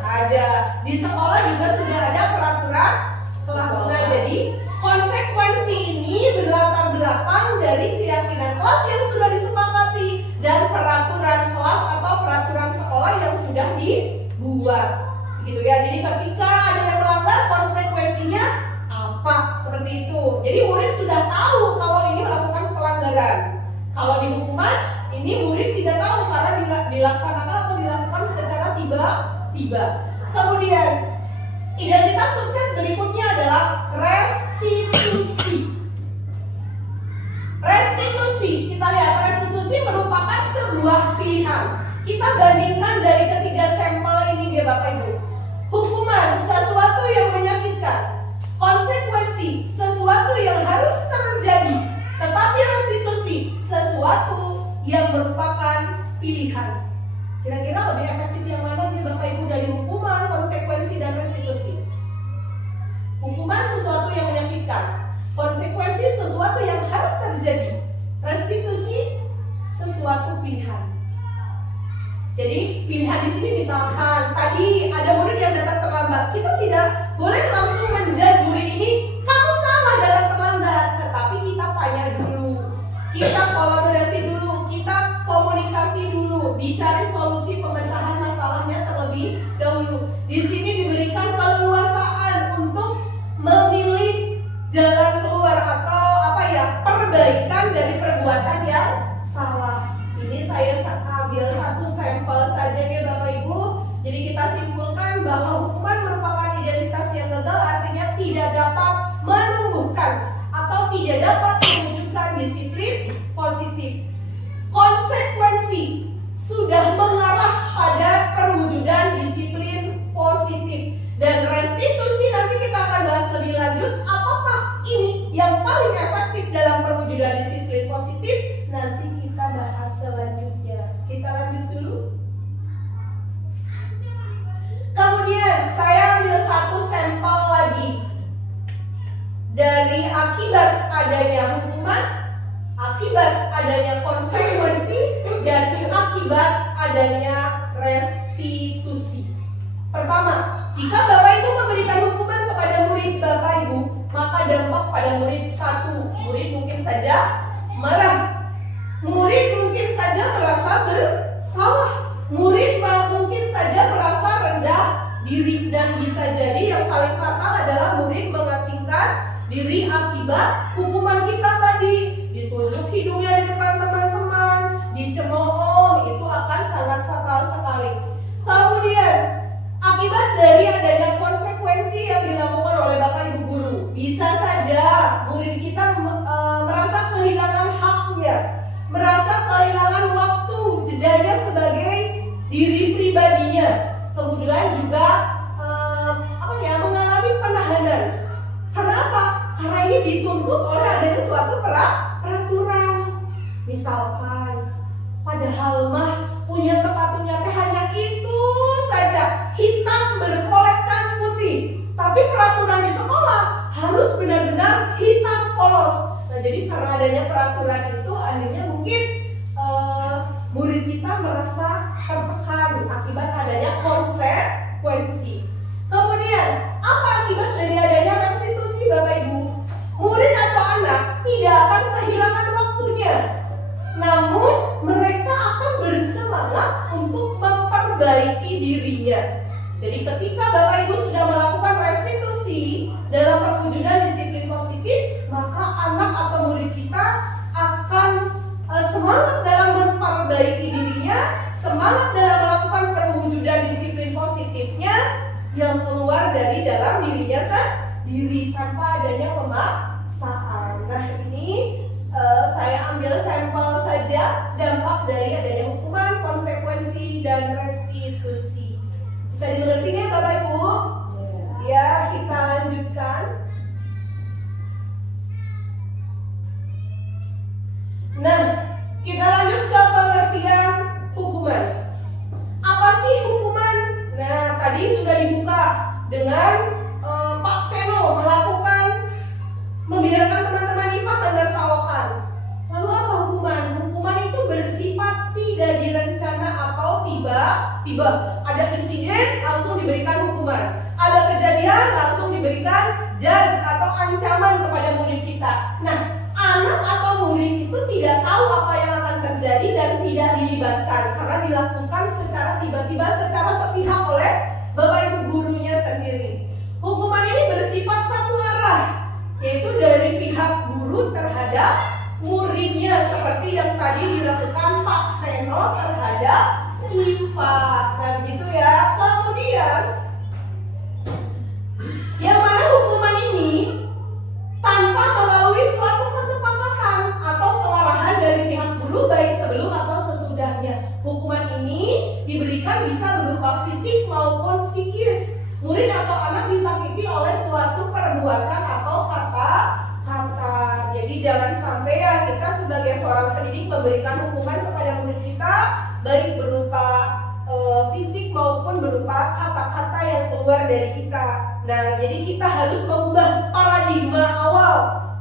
Ada. Di sekolah juga sudah ada peraturan kelas. Nah, jadi konsekuensi ini berlatar belakang dari keyakinan kelas yang sudah disepakati dan peraturan kelas atau peraturan sekolah yang sudah dibuat. Gitu ya. Jadi ketika ada yang melanggar, konsekuensinya apa? Seperti itu. Jadi murid sudah tahu kalau ini melakukan pelanggaran. Kalau di hukuman, ini murid tidak tahu karena dilaksanakan atau dilakukan secara tiba-tiba. Kemudian identitas sukses berikutnya adalah restitusi. Restitusi, kita lihat restitusi merupakan sebuah pilihan. Kita bandingkan dari ketiga sampel ini ya Bapak Ibu. Hukuman, sesuatu yang menyakitkan. Konsekuensi, sesuatu yang harus terjadi. Tetapi restitusi, sesuatu yang merupakan pilihan. Kira-kira lebih efektif yang mana nih Bapak Ibu dari hukuman, konsekuensi, dan restitusi? Hukuman sesuatu yang menyakitkan, konsekuensi sesuatu yang harus terjadi, restitusi sesuatu pilihan. Jadi pilihan di sini misalkan tadi ada murid yang datang terlambat, kita tidak boleh langsung menjudge murid ini kamu salah datang terlambat, tetapi kita tanya dulu, kita kolaborasi dulu, kita komunikasi dulu, dicari solusi pemecahan masalahnya terlebih dahulu. tidak dapat mewujudkan disiplin positif. Konsekuensi sudah mengarah pada perwujudan disiplin positif. Dan restitusi nanti kita akan bahas lebih lanjut, apakah ini yang paling efektif dalam perwujudan disiplin positif, nanti kita bahas selanjutnya. Kita lanjut dulu. Kemudian saya ambil satu sampel lagi dari akibat adanya hukuman, akibat adanya konsekuensi, dan akibat adanya restitusi. Pertama, jika Bapak Ibu memberikan hukuman kepada murid Bapak Ibu, maka dampak pada murid satu, murid mungkin saja marah, murid mungkin saja merasa bersalah, murid mungkin saja merasa rendah diri, dan bisa jadi yang paling fatal adalah murid mengasingkan diri akibat hukuman kita tadi, ditunjuk hidungnya di depan teman-teman, dicemooh, itu akan sangat fatal sekali. Kemudian akibat dari adanya konsekuensi yang dilakukan oleh Bapak Ibu guru, bisa saja murid kita merasa kehilangan haknya, merasa kehilangan waktu jedanya sebagai diri pribadinya, kemudian juga mengalami penahanan. Kenapa? Karena ini dituntut oleh adanya suatu peraturan. Misalkan, padahal mah punya sepatunya teh hanya itu saja, hitam berpoletkan putih, tapi peraturan di sekolah harus benar-benar hitam polos. Nah, jadi karena adanya peraturan itu, akhirnya mungkin murid kita merasa tertekan akibat adanya konsekuensi. Kemudian, apa akibat dari adanya restitusi Bapak Ibu? Murid atau anak tidak akan kehilangan waktunya, namun mereka akan bersemangat untuk memperbaiki dirinya. Jadi ketika Bapak Ibu sudah melakukan restitusi dalam perwujudan disiplin positif, maka anak atau murid kita akan semangat dalam memperbaiki dirinya, semangat dalam melakukan perwujudan disiplin positifnya yang keluar dari dalam dirinya sendiri tanpa adanya pemaksaan. Nah, ini saya ambil sampel saja dampak dari adanya hukuman, konsekuensi, dan restitusi. Bisa dimengerti ya Bapak Ibu? Ya, kita lanjutkan. Nah, kita lanjut ke pengertian hukuman. Apa sih hukuman? Nah, tadi sudah dibuka dengan Pak Seno membiarkan teman-teman IPA menertawakan. Lalu apa hukuman? Hukuman itu bersifat tidak direncana atau tiba-tiba. Ada insiden, langsung diberikan hukuman. Ada kejadian, langsung diberikan judge atau ancaman kepada murid kita. Nah, anak atau murid itu tidak tahu apa yang akan terjadi dan tidak dilibatkan karena dilakukan secara tiba-tiba, secara sepihak oleh Bapak Ibu gurunya sendiri. Hukuman ini bersifat satu arah, yaitu dari pihak guru terhadap muridnya, seperti yang tadi dilakukan Pak Seno terhadap IPA. Nah, begitu ya. Kemudian yang mana hukuman ini tanpa melalui suatu kesepakatan atau pengarahan dari pihak guru baik sebelum atau sesudahnya. Hukuman ini diberikan bisa berupa fisik maupun psikis. Murid atau anak disakiti oleh suatu perbuatan atau kata-kata. Jadi jangan sampai ya kita sebagai seorang pendidik memberikan hukuman kepada murid kita baik berupa fisik maupun berupa kata-kata yang keluar dari kita. Nah, jadi kita harus mengubah paradigma awal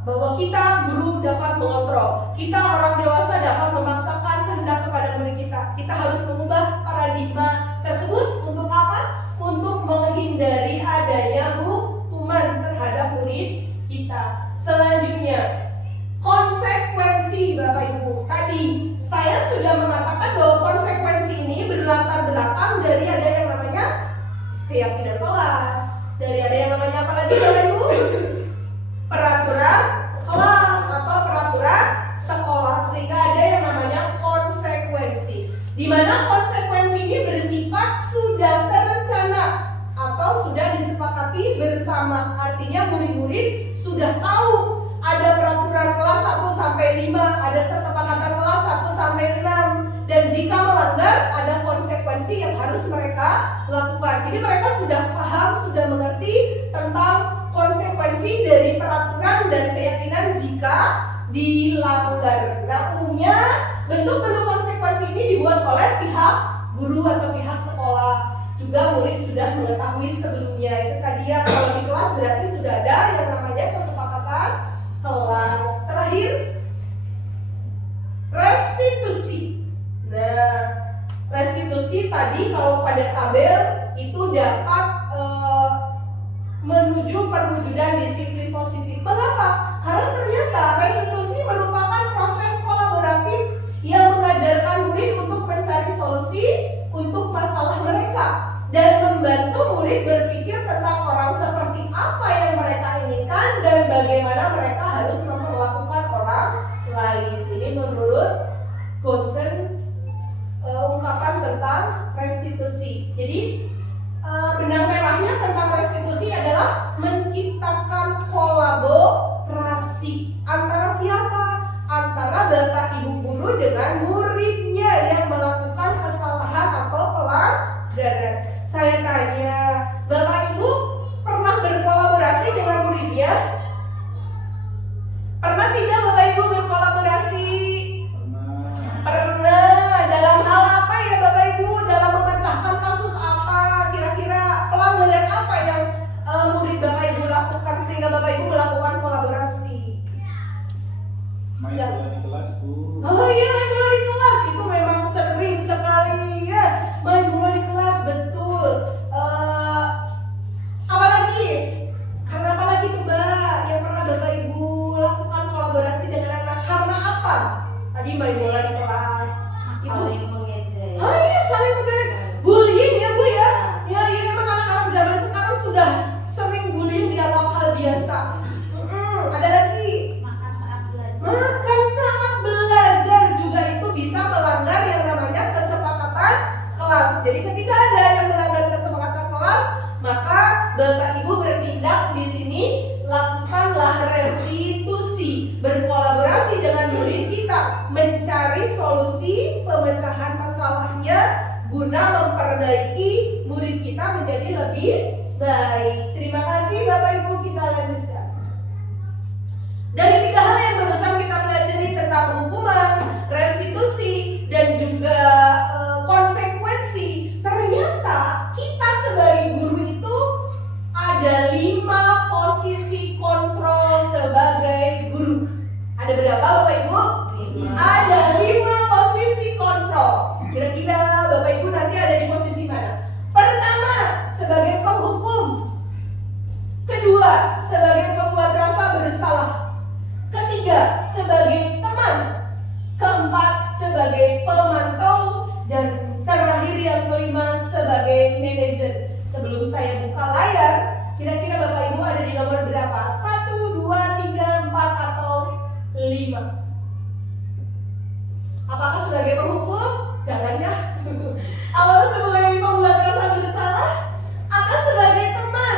bahwa kita guru dapat mengontrol, kita orang dewasa dapat memaksakan kehendak kepada murid kita. Kita harus mengubah paradigma tersebut untuk apa? Untuk menghindari adanya hukuman terhadap murid kita. Selanjutnya, konsekuensi Bapak Ibu. Tadi saya sudah mengatakan bahwa konsekuensi ini berlatar belakang dari ada yang namanya keyakinan kelas, dari ada yang namanya apa lagi Bapak Ibu? Peraturan kelas atau peraturan sekolah, sehingga ada yang namanya konsekuensi, di mana konsekuensi ini bersifat sudah terencana atau sudah disepakati bersama. Artinya murid-murid sudah tahu ada peraturan sudah paham, sudah mengerti tentang konsekuensi dari peraturan dan keyakinan jika dilanggar. Nah, umumnya bentuk-bentuk konsekuensi ini dibuat oleh pihak guru atau pihak sekolah. Juga murid sudah mengetahui sebelumnya. Itu tadi ya, kalau di kelas berarti sudah ada yang namanya kesepakatan kelas. Terakhir, restitusi. Nah, restitusi tadi kalau pada tabel itu dapat menuju perwujudan disiplin positif. Mengapa? Karena ternyata restitusi merupakan proses kolaboratif yang mengajarkan murid untuk mencari solusi untuk masalah mereka dan membantu murid berpikir tentang orang seperti apa yang mereka inginkan dan bagaimana mereka harus memperlakukan orang lain. Ini menurut Goosen ungkapan tentang restitusi. Jadi benang merahnya tentang restitusi adalah menciptakan kolaborasi antara siapa? Antara bapak ibu guru dengan muridnya yang melakukan kesalahan atau pelanggaran. Saya tanya, bapak ibu pernah berkolaborasi dengan muridnya? Pernah tidak bapak ibu berkolaborasi? Pernah. Dalam hal apa ya bapak ibu? Dalam memecahkan kasus apa? Kira-kira pelanggaran apa yang murid bapak ibu lakukan sehingga bapak ibu melakukan kolaborasi? Main bola di kelas, Bu. Oh iya, main bola di kelas itu memang sering sekali ya. Main bola di kelas, betul. Apalagi? Karena apalagi coba yang pernah bapak ibu lakukan kolaborasi dengan anak? Karena apa? Tadi main bola di kelas. Saling mengejek. Oh iya, saling mengejek. Bullying ya Bu ya. Ya emang anak-anak zaman sekarang sudah sering bullying dianggap hal biasa. Ada lagi. Makan saat belajar. Makan saat belajar juga itu bisa melanggar yang namanya kesepakatan kelas. Jadi ketika ada yang melanggar kesepakatan kelas, maka bapak ibu bertindak di sini, lakukanlah restitusi, berkolaborasi dengan murid kita, mencari solusi pemecahan masalahnya guna memperbaiki murid kita menjadi lebih baik. Terima kasih bapak ibu, kita lanjutkan. Dari 3 hal yang barusan kita pelajari tentang hukuman, restitusi, dan juga konsekuensi, ternyata kita sebagai guru itu ada 5 posisi kontrol sebagai guru. Ada berapa bapak ibu? 5. Ada 5 posisi kontrol. Kira-kira bapak ibu nanti ada di posisi mana? Pertama, sebagai penghukum. Kedua, sebagai pembuat rasa bersalah. Ketiga, sebagai teman. Keempat, sebagai pemantau. Dan terakhir yang kelima, sebagai manajer. Sebelum saya buka layar, kira-kira bapak ibu ada di nomor berapa? 1, 2, 3, 4, atau 5? Apakah sebagai penghukum? Jangan ya. Apakah sebagai pembuat rasa bersalah? Atau sebagai teman?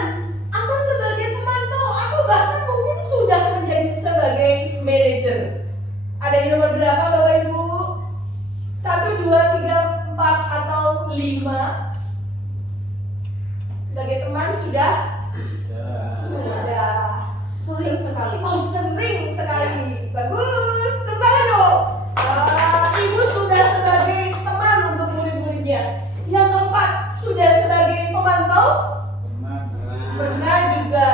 Atau sebagai pemantau? Atau bahkan mungkin sudah menjadi sebagai manajer? Ada di nomor berapa bapak ibu? 1, 2, 3, 4, atau 5? Sebagai teman sudah? Sudah. Sering sekali. Oh, sering sekali. Bagus. Tepuk dong. Ibu sudah sebagai teman untuk murid-muridnya. Yang keempat, sudah sebagai pemantau? Pernah juga.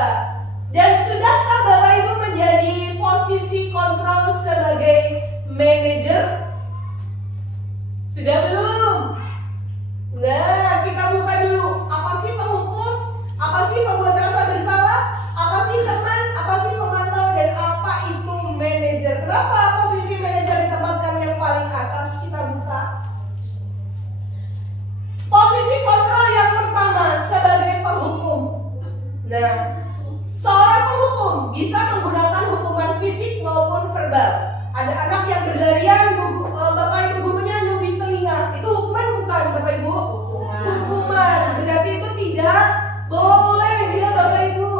Dan sudahkah bapak ibu menjadi posisi kontrol sebagai manajer? Sudah belum? Nah, kita buka dulu. Apa sih penghukum? Apa sih pembuat rasa bersalah? Apa sih teman? Apa sih pemantau? Dan apa itu manajer? Kenapa posisi manajer ditempatkan yang paling atas? Kita buka. Posisi kontrol yang pertama sebagai penghukum. Nah, seorang penghukum bisa menggunakan hukuman fisik maupun verbal. Ada anak yang berlarian, bapak ibu gurunya nyubit telinga. Itu hukuman bukan bapak ibu? Hukuman. Berarti itu tidak boleh ya bapak ibu.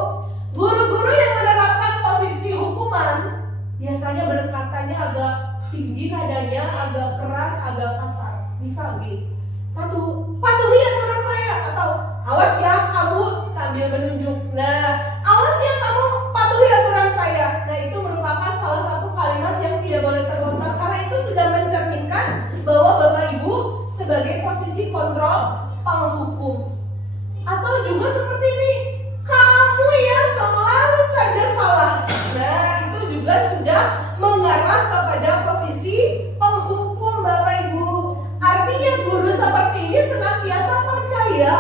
Guru-guru yang menerapkan posisi hukuman biasanya berkatanya agak tinggi nadanya, agak keras, agak kasar. Misal gini, patuhi aturan saya, atau awas ya kamu sambil menunjuk. Nah, awas ya kamu patuhi aturan saya. Nah, itu merupakan salah satu kalimat yang tidak boleh terlontar karena itu sudah mencerminkan bahwa Bapak Ibu sebagai posisi kontrol penghukum. Atau juga seperti ini, kamu ya selalu saja salah. Nah, itu juga sudah mengarah kepada posisi penghukum Bapak Ibu. Artinya guru seperti ini senantiasa percaya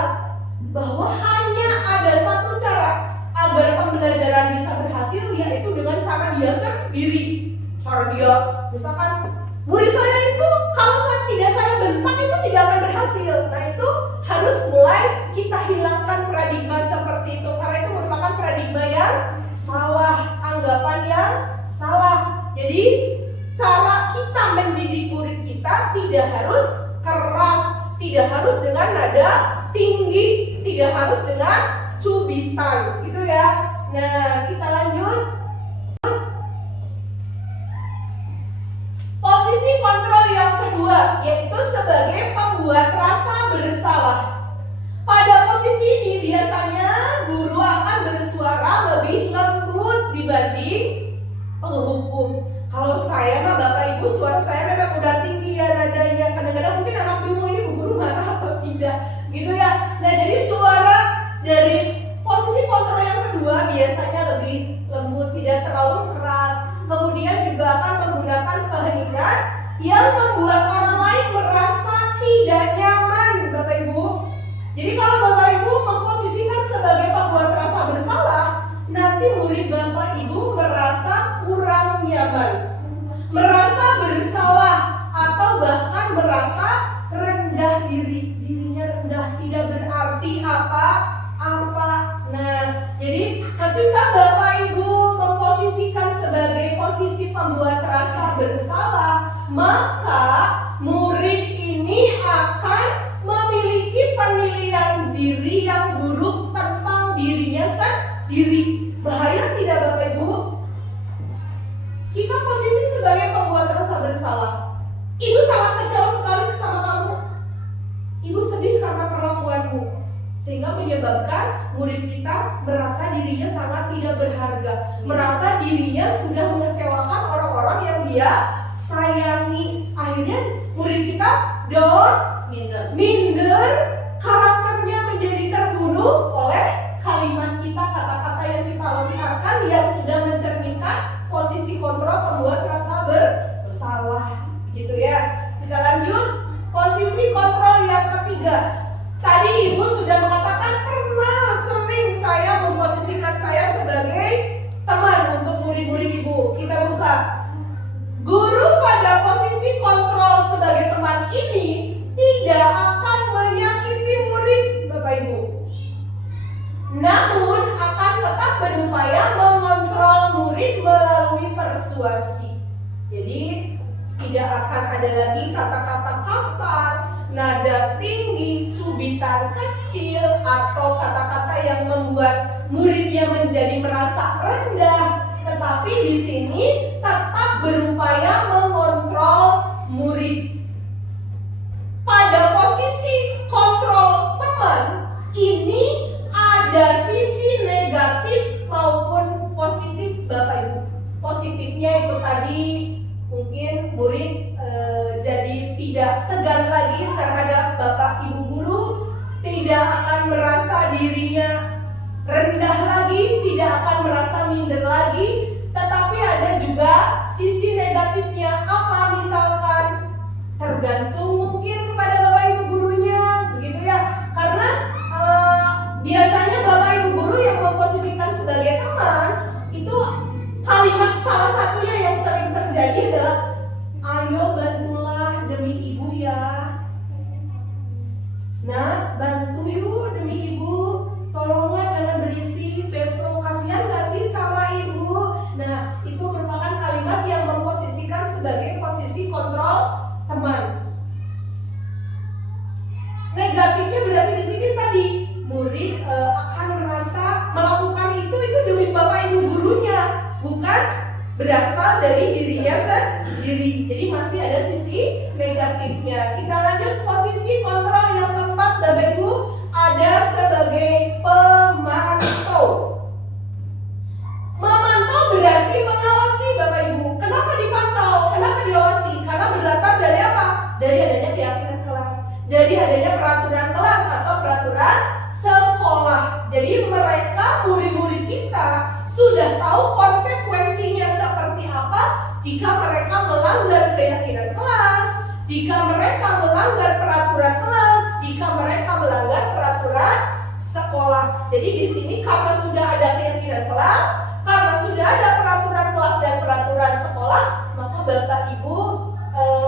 bahwa hanya ada satu cara agar pembelajaran bisa berhasil, yaitu dengan cara dia sendiri. Cara dia, misalkan murid saya itu kalau tidak saya bentak itu tidak akan berhasil. Nah, itu harus mulai kita hilangkan paradigma seperti itu karena itu merupakan paradigma yang salah, anggapan yang salah. Jadi cara kita mendidik murid kita tidak harus keras, tidak harus dengan nada tinggi, tidak harus dengan cubitan, gitu ya. Nah, kita lanjut. Posisi kontrol yang kedua yaitu sebagai pembuat rasa bersalah. Pada posisi ini biasanya guru akan bersuara lebih lembut dibanding penghukum. Kalau saya mah Bapak Ibu suara saya memang udah tinggi ya nadanya. Kadang-kadang mungkin anak bingung ini bu guru marah atau tidak, gitu ya. Nah, jadi suara dari posisi kontrol yang kedua biasanya lebih lembut, tidak terlalu keras. Kemudian juga akan menggunakan keheningan yang membuat orang lain merasa tidak nyaman, Bapak Ibu. Jadi kalau Bapak Ibu memposisikan sebagai pembuat rasa bersalah, nanti murid Bapak Ibu merasa kurang nyaman, merasa bersalah, atau bahkan merasa rendah diri. Dirinya rendah tidak berarti apa-apa. Nah, jadi ketika Bapak Ibu memposisikan sebagai posisi pembuat rasa bersalah, maka murid ini akan memiliki penilaian diri yang buruk tentang dirinya sendiri. Bahaya tidak Bapak Ibu? Kita posisi sebagai pembuat rasa bersalah. Ibu sangat kecewa sekali sama kamu. Ibu sedih karena perlakuanmu, sehingga menyebabkan murid kita merasa dirinya sangat tidak berharga, merasa dirinya sudah mengecewakan orang-orang yang dia sayangi. Akhirnya murid kita minder, karakternya menjadi terbunuh oleh kalimat kita, kata-kata yang kita lontarkan yang sudah mencerminkan posisi kontrol pembuat rasa bersalah, gitu ya. Kita lanjut, posisi kontrol yang ketiga. Tadi Ibu sudah mengatakan pernah sering saya memposisikan saya sebagai teman untuk murid-murid Ibu. Kita buka. Guru pada posisi kontrol sebagai teman ini tidak akan menyakiti murid, Bapak Ibu. Namun akan tetap berupaya mengontrol murid melalui persuasi. Jadi tidak akan ada lagi kata-kata kasar, nada tinggi, cubitan kecil, atau kata-kata yang membuat muridnya menjadi merasa rendah. Tetapi di sini tetap berupaya mengontrol murid. Pada posisi kontrol teman, ini ada sisi negatif maupun positif Bapak Ibu. Positifnya itu tadi mungkin murid jadi tidak segan lagi terhadap Bapak Ibu guru, tidak akan merasa dirinya rendah lagi, tidak akan merasa minder lagi. Tetapi ada juga sisi negatifnya. Apa misalkan? Tergantung mungkin kepada Bapak Ibu gurunya, begitu ya. Karena biasanya Bapak Ibu guru yang memposisikan sebagai teman itu kalimat salah satunya yang sering terjadi adalah ayo bantulah demi ibu ya. Nah, bantu yuk demi ibu. Tolonglah jangan berisik, besok kasihan gak sih sama ibu. Nah, itu merupakan kalimat yang memposisikan sebagai posisi kontrol teman. Negatifnya berarti di sini tadi murid akan merasa melakukan itu demi Bapak Ibu gurunya, bukan berasal dari dirinya sendiri. Jadi masih ada sisi negatifnya. Kita lanjut posisi kontrol yang keempat Bapak Ibu, ada sebagai pemaksa. Jadi adanya peraturan kelas atau peraturan sekolah. Jadi mereka, murid-murid kita, sudah tahu konsekuensinya seperti apa jika mereka melanggar keyakinan kelas, jika mereka melanggar peraturan kelas, jika mereka melanggar peraturan sekolah. Jadi di sini karena sudah ada keyakinan kelas, karena sudah ada peraturan kelas dan peraturan sekolah, maka Bapak Ibu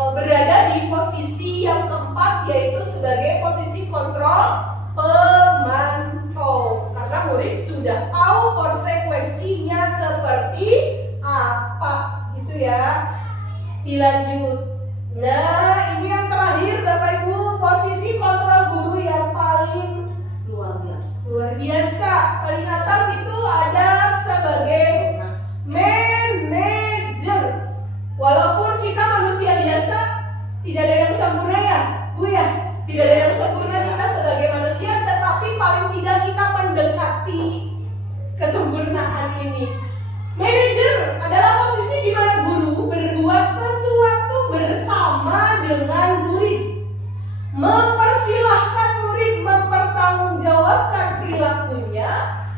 berada di posisi yang keempat, yaitu sebagai posisi kontrol pemantau. Karena murid sudah tahu konsekuensinya seperti apa, gitu ya. Dilanjut. Nah, ini yang terakhir Bapak Ibu, posisi kontrol guru yang paling luar biasa. Paling atas itu ada sebagai manajer. Walaupun kita manusia biasa, tidak ada yang sempurna ya, Bu ya. Tidak ada yang sempurna kita sebagai manusia, tetapi paling tidak kita mendekati kesempurnaan ini. Manajer adalah posisi di mana guru berbuat sesuatu bersama dengan murid, mempersilahkan murid mempertanggungjawabkan perilakunya,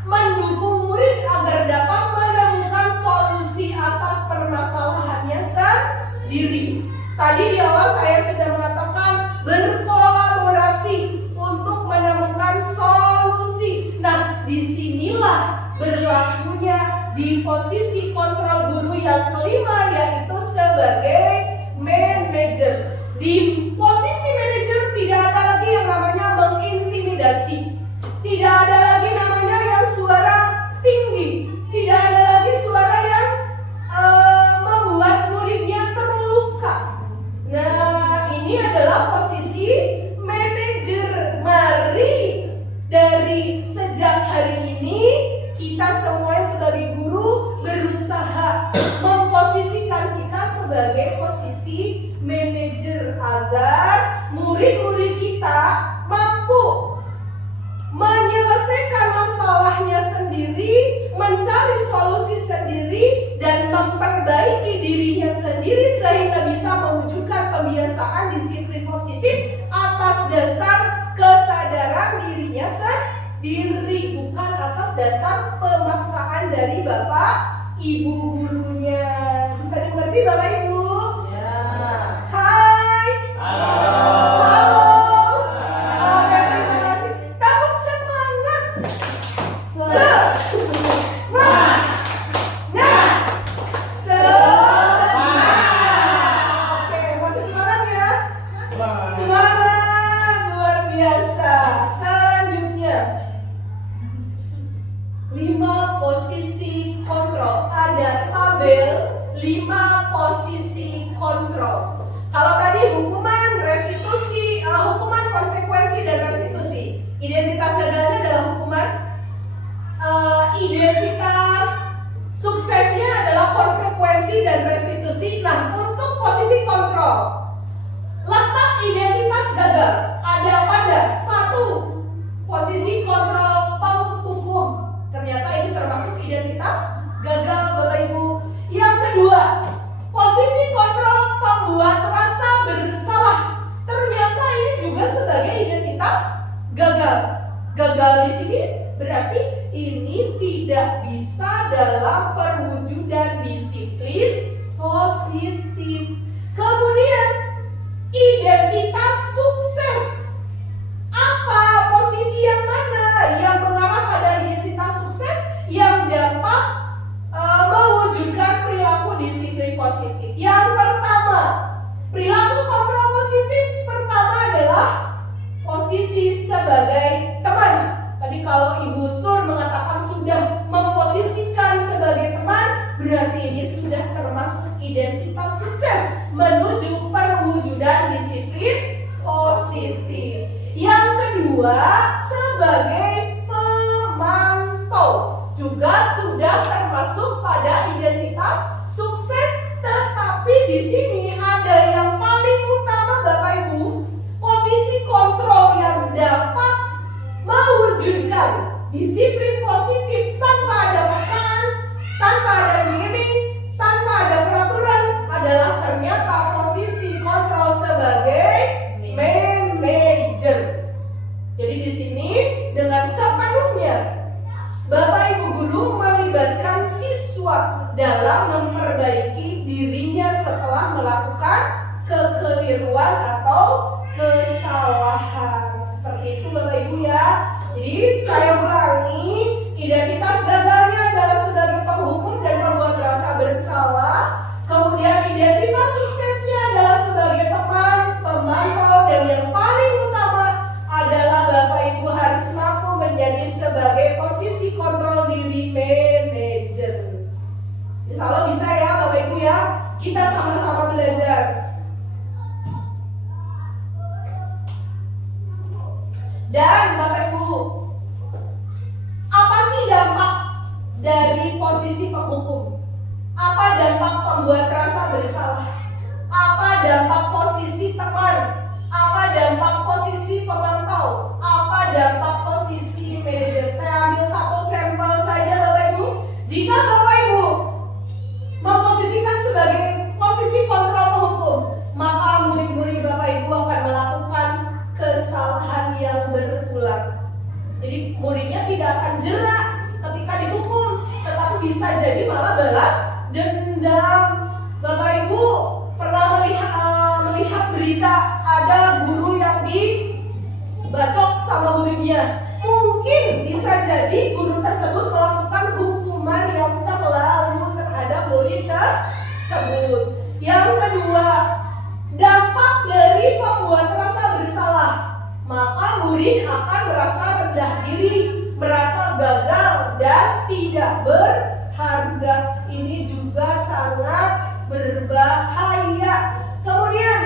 mendukung murid agar dapat menemukan solusi atas permasalahannya sendiri. Tadi di awal saya sudah mengatakan berkolaborasi untuk menemukan solusi. Nah, disinilah berlakunya di posisi kontrol guru yang kelima, yaitu sebagai manajer. Di posisi manajer tidak ada lagi yang namanya mengintimidasi, tidak ada lagi namanya yang suara tinggi, tidak ada lagi suara yang membuat muridnya terluka. Nah, ini adalah posisi manajer. Mari dari sejak hari ini kita semua sebagai guru berusaha memposisikan kita sebagai posisi manajer agar murid-murid kita mampu menyelesaikan masalahnya sendiri, mencari solusi sendiri, dan memperbaiki dirinya sendiri sehingga bisa mewujudkan kebiasaan disiplin positif atas dasar kesadaran dirinya sendiri, bukan atas dasar pemaksaan dari Bapak Ibu gurunya. Bisa dimengerti Bapak Ibu? Ya. Hai. Halo. Halo. Oke, terima kasih. Tepuk semangat. Oke, masih semangat ya? Semangat, luar biasa. Selanjutnya, 5 posisi kontrol. Ada tabel 5 posisi kontrol. Kalau tadi hukuman, restitusi, hukuman, konsekuensi, dan restitusi. Identitas gagalnya adalah hukuman. Identitas suksesnya adalah konsekuensi dan restitusi. Nah, untuk posisi kontrol, letak identitas gagal ada pada 1. Posisi kontrol penghukum. Ternyata ini termasuk identitas gagal Bapak Ibu. Yang kedua, posisi kontrol pembuat rasa bersalah. Ternyata ini juga sebagai identitas gagal. Gagal di sini berarti ini tidak bisa dalam perwujudan disiplin positif. Kemudian identitas sukses. Apa posisi yang mana yang mengarah pada identitas sukses yang dapat mewujudkan perilaku disiplin positif? Yang pertama, perilaku kontrol positif pertama adalah posisi sebagai teman. Tadi kalau Ibu Sur mengatakan sudah memposisikan sebagai teman, berarti ini sudah termasuk identitas sukses menuju perwujudan disiplin positif. Yang kedua, sebagai pemantau, juga sudah termasuk pada identitas sukses. Tetapi di sini ada yang paling utama Bapak Ibu, posisi kontrol yang dapat mewujudkan disiplin positif tanpa ada paksaan, tanpa ada iming-iming, tanpa ada peraturan, adalah ternyata posisi kontrol sebagai manajer. kekeliruan atau kesalahan. Seperti itu Bapak Ibu ya. Jadi saya ulangi, identitas gagalnya adalah sebagai penghukum dan membuat rasa bersalah. Kemudian identitas suksesnya adalah sebagai teman, pemantau, dan yang paling utama adalah Bapak Ibu harus mampu menjadi sebagai posisi kontrol diri manajer. Insya Allah bisa ya Bapak Ibu ya. Kita sama-sama belajar. Dan Bapak Ibu, apa sih dampak dari posisi penghukum? Apa dampak pembuat rasa bersalah? Apa dampak posisi teman? Apa dampak posisi pemantau? Apa dampak posisi manajer? Saya ambil satu sampel saja Bapak Ibu. Jika Bapak Ibu memposisikan sebagai posisi kontrol penghukum, maka murid-murid Bapak Ibu akan melakukan kesalahan yang berulang. Jadi muridnya tidak akan jerak ketika dihukum, tetapi bisa jadi malah balas dendam. Bapak Ibu pernah melihat berita ada guru yang dibacok sama muridnya. Mungkin bisa jadi guru tersebut melakukan hukuman yang terlalu terhadap murid tersebut. Yang kedua, dampak dari pembuat rasa bersalah, maka murid akan merasa rendah diri, merasa gagal dan tidak berharga. Ini juga sangat berbahaya. Kemudian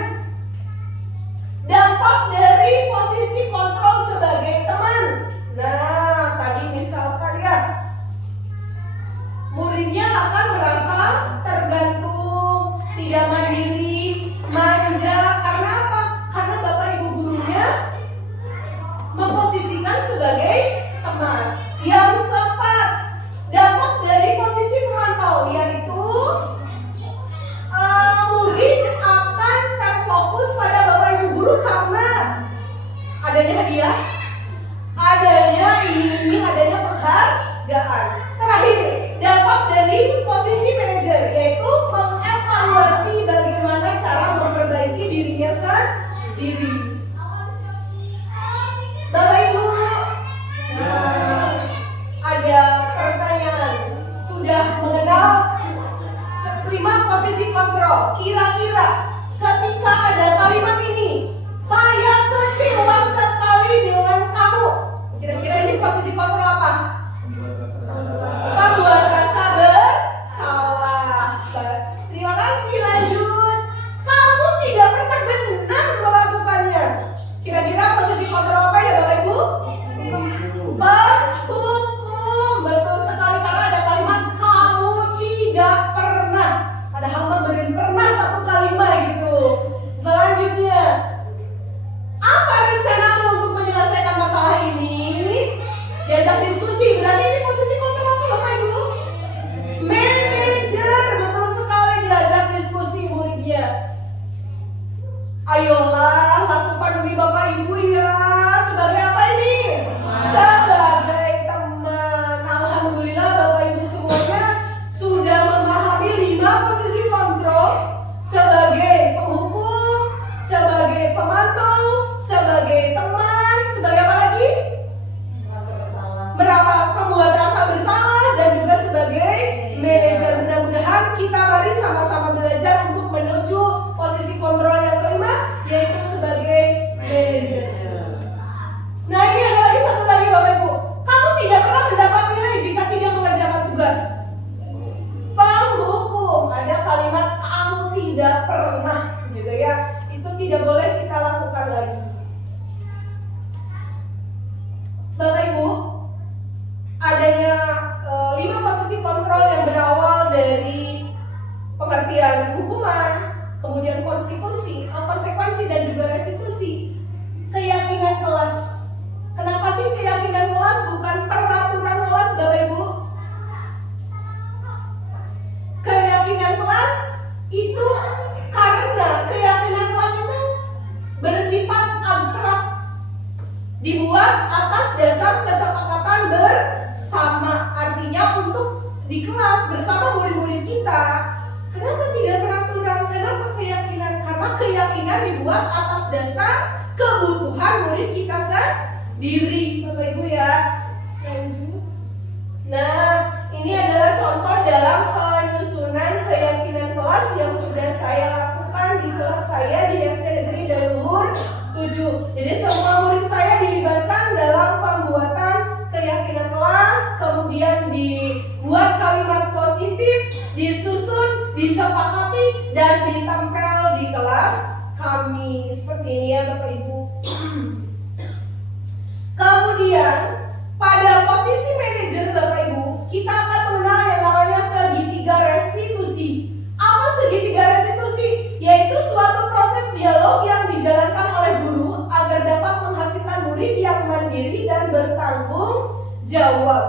dampak dari posisi kontrol sebagai teman. Nah, tadi misalkan ya, muridnya akan merasa tergantung, tidak mandiri, manja. Karena apa? Karena Bapak Ibu gurunya memposisikan sebagai teman. Yang keempat, dampak dari posisi pemantau, yaitu murid akan terfokus pada Bapak Ibu guru karena adanya hadiah, adanya iming-iming, adanya penghargaan. Terakhir, dampak dari posisi manajer, yaitu mengevaluasi bagaimana cara memperbaiki dirinya sendiri. Bapak Ibu, ada pertanyaan. Sudah mengenal 5 posisi kontrol. Kira-kira ketika ada kalimat ini, saya kecewa sekali dengan kamu. Kira-kira ini posisi kontrol apa? Membuat rasa bersalah. Terima kasih, lanjut. Kamu tidak pernah benar melakukannya. Kira-kira posisi kontrol apa ya Bapak Ibu? Penghukum. Betul sekali, karena ada kalimat kamu tidak pernah. Padahal memberi pernah satu kalimat gitu. Selanjutnya, apa rencanamu untuk menyelesaikan masalah ini? Diajak diskusi, berarti ini posisi kontrol apa Bapak Ibu? Manajer, betul sekali, diajak diskusi muridnya. Ayolah, lakukan demi Bapak Ibu ya. Sebagai apa ini? Sebagai teman. Alhamdulillah Bapak Ibu semuanya sudah memahami 5 posisi kontrol. Sebagai penghukum, sebagai pemantau, sebagai teman, sebagai apa lagi? Pembuat rasa bersalah, dan juga sebagai manajer. Mudah-mudahan kita mari sama-sama belajar untuk menuju posisi kontrol yang kelima, yaitu sebagai manajer. Nah, ini ada lagi satu lagi Bapak Ibu. Kamu tidak pernah mendapat nilai jika tidak mengerjakan tugas. Penghukum, ada kalimat kamu tidak pernah gitu ya. Itu tidak boleh kita lakukan lagi. Bapak Ibu, adanya 5 posisi kontrol yang berawal dari pengertian hukuman, kemudian konsekuensi dan juga restitusi. Keyakinan kelas. Kenapa sih keyakinan kelas bukan peraturan kelas Bapak Ibu? Keyakinan kelas itu karena keyakinan kelas itu bersifat abstrak, dibuat atas dasar kesepakatan bersama. Artinya untuk di kelas bersama murid-murid kita. Kenapa tidak peraturan? Kenapa keyakinan? Karena karena keyakinan dibuat atas dasar kebutuhan murid kita sendiri, Bapak Ibu ya. Lanjut. Nah, ini adalah contoh dalam penyusunan keyakinan kelas yang sudah saya lakukan di kelas saya di SD Negeri Daluhur 7. Jadi semua murid saya dilibatkan dalam pembuatan keyakinan kelas, kemudian dibuat kalimat positif, disusun, disepakati, dan ditempel di kelas kami. Seperti ini ya Bapak Ibu. Kemudian pada posisi manajer Bapak Ibu, kita akan mengenal yang namanya segitiga restitusi. Apa segitiga restitusi? Yaitu suatu proses dialog yang dijalankan oleh guru agar dapat menghasilkan murid yang mandiri dan bertanggung jawab.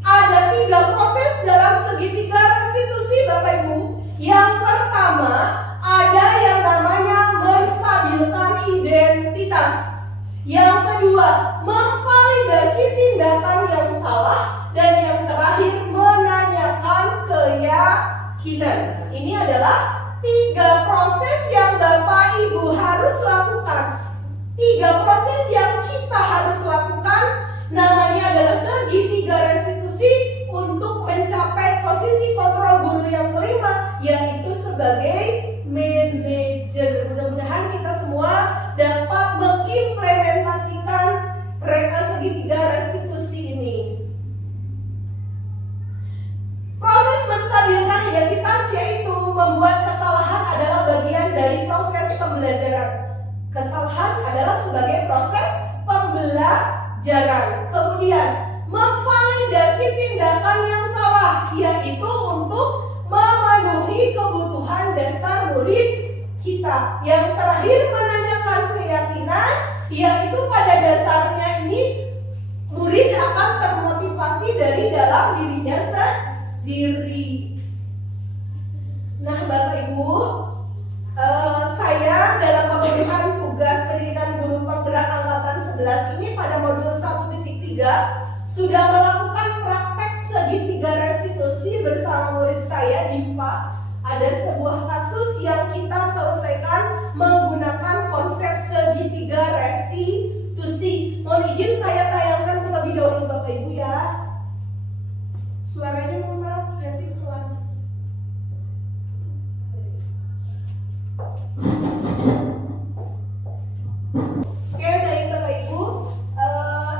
Ada 3 proses dalam segitiga restitusi Bapak Ibu. Yang pertama, ada yang namanya menstabilkan identitas. Yang kedua, memvalidasi tindakan yang salah. Dan yang terakhir, menanyakan keyakinan. Ini adalah 3 proses yang Bapak Ibu harus lakukan. 3 proses yang kita harus lakukan. Namanya adalah segitiga restitusi untuk mencapai posisi kontrol guru yang kelima, yaitu sebagai manajer. Mudah-mudahan kita semua dapat mengimplementasikan segitiga restitusi ini. Proses menstabilkan identitas yaitu membuat kesalahan adalah bagian dari proses pembelajaran. Kesalahan adalah sebagai proses pembelajaran. Kemudian memvalidasi tindakan yang salah, yaitu untuk memenuhi kebutuhan dasar murid kita. Yang terakhir, menanyakan keyakinan, yaitu pada dasarnya ini murid akan termotivasi dari dalam dirinya sendiri. Nah Bapak Ibu, saya dalam pemenuhan tugas pendidikan guru penggerak angkatan 11 ini pada modul 1.3 sudah melakukan praktek segitiga restitusi bersama murid saya Diva. Ada sebuah kasus yang kita selesaikan menggunakan konsep segitiga restitusi. Mohon izin saya tayangkan terlebih dahulu Bapak Ibu ya. Suaranya mohon maaf nanti pelan. Oke, baik Bapak Ibu,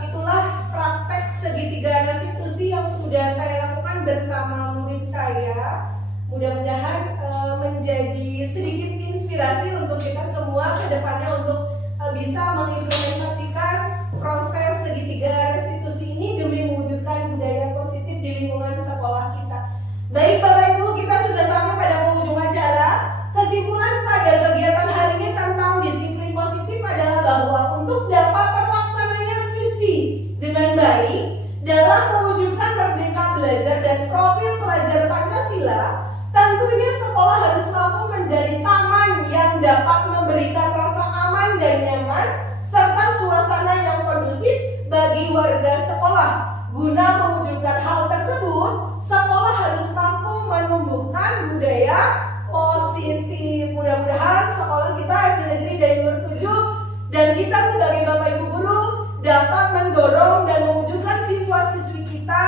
itulah praktek segitiga restitusi yang sudah saya lakukan bersama murid saya. Mudah-mudahan menjadi sedikit inspirasi untuk kita semua ke depannya untuk bisa mengimplementasikan proses segitiga restitusi ini demi mewujudkan budaya positif di lingkungan sekolah kita. Baik Bapak Ibu, kita sudah sampai pada penghujung acara. Kesimpulan pada kegiatan hari ini tentang disiplin positif adalah bahwa untuk dapat terlaksananya visi dengan baik dalam mewujudkan merdeka belajar dan profil pelajar Pancasila, tentunya sekolah harus mampu menjadi taman yang dapat memberikan rasa aman dan nyaman serta suasana yang kondusif bagi warga sekolah. Guna mewujudkan hal tersebut, sekolah harus mampu menumbuhkan budaya positif. Mudah-mudahan sekolah kita SD Negeri Daluhur 7 dan kita sebagai Bapak Ibu guru dapat mendorong dan mewujudkan siswa-siswi kita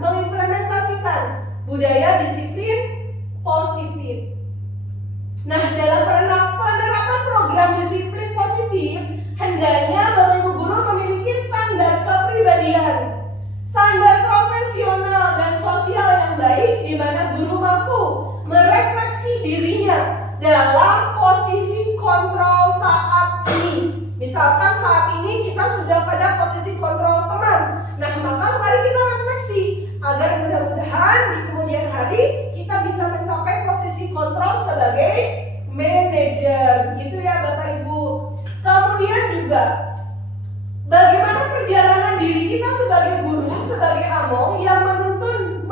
mengimplementasikan budaya disiplin positif. Nah, dalam penerapan program disiplin positif, hendaknya Bapak Ibu guru memiliki standar kepribadian, standar profesional dan sosial yang baik, di mana guru mampu merefleksi dirinya dalam posisi kontrol saat ini. Misalkan saat ini kita sudah pada posisi kontrol teman. Nah, maka mari kita refleksi agar mudah-mudahan di kemudian hari kita bisa mencapai posisi kontrol sebagai manajer. Gitu ya Bapak Ibu. Kemudian juga bagaimana perjalanan diri kita sebagai guru, sebagai among yang menuntun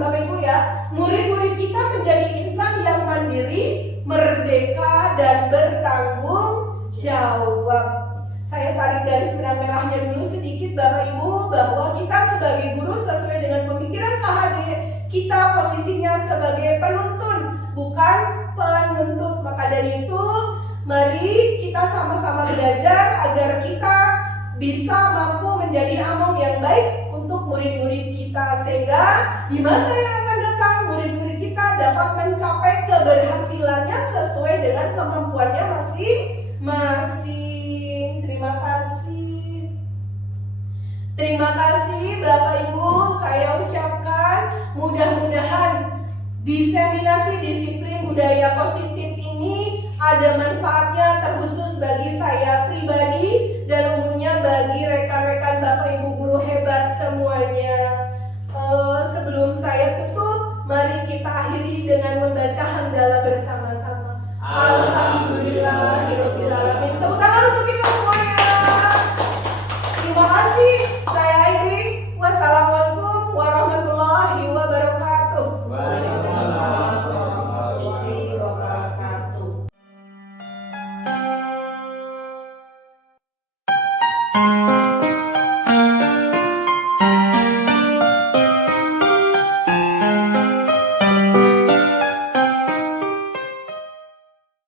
Bapak Ibu ya, murid-murid kita menjadi insan yang mandiri, merdeka dan bertanggung jawab. Saya tarik garis benang merahnya dulu sedikit Bapak Ibu, bahwa kita sebagai guru sesuai dengan pemikiran KHD, kita posisinya sebagai penuntun, bukan penuntut. Maka dari itu, mari kita sama-sama belajar agar kita bisa mampu menjadi among yang baik untuk murid-murid kita, sehingga di masa yang akan datang murid-murid kita dapat mencapai keberhasilannya sesuai dengan kemampuannya masing-masing. Terima kasih. Terima kasih Bapak Ibu, saya ucapkan mudah-mudahan diseminasi disiplin budaya positif ini ada manfaatnya terkhusus bagi saya pribadi dan umumnya bagi rekan-rekan Bapak Ibu guru hebat semuanya. Sebelum saya tutup, mari kita akhiri dengan membaca hamdalah bersama.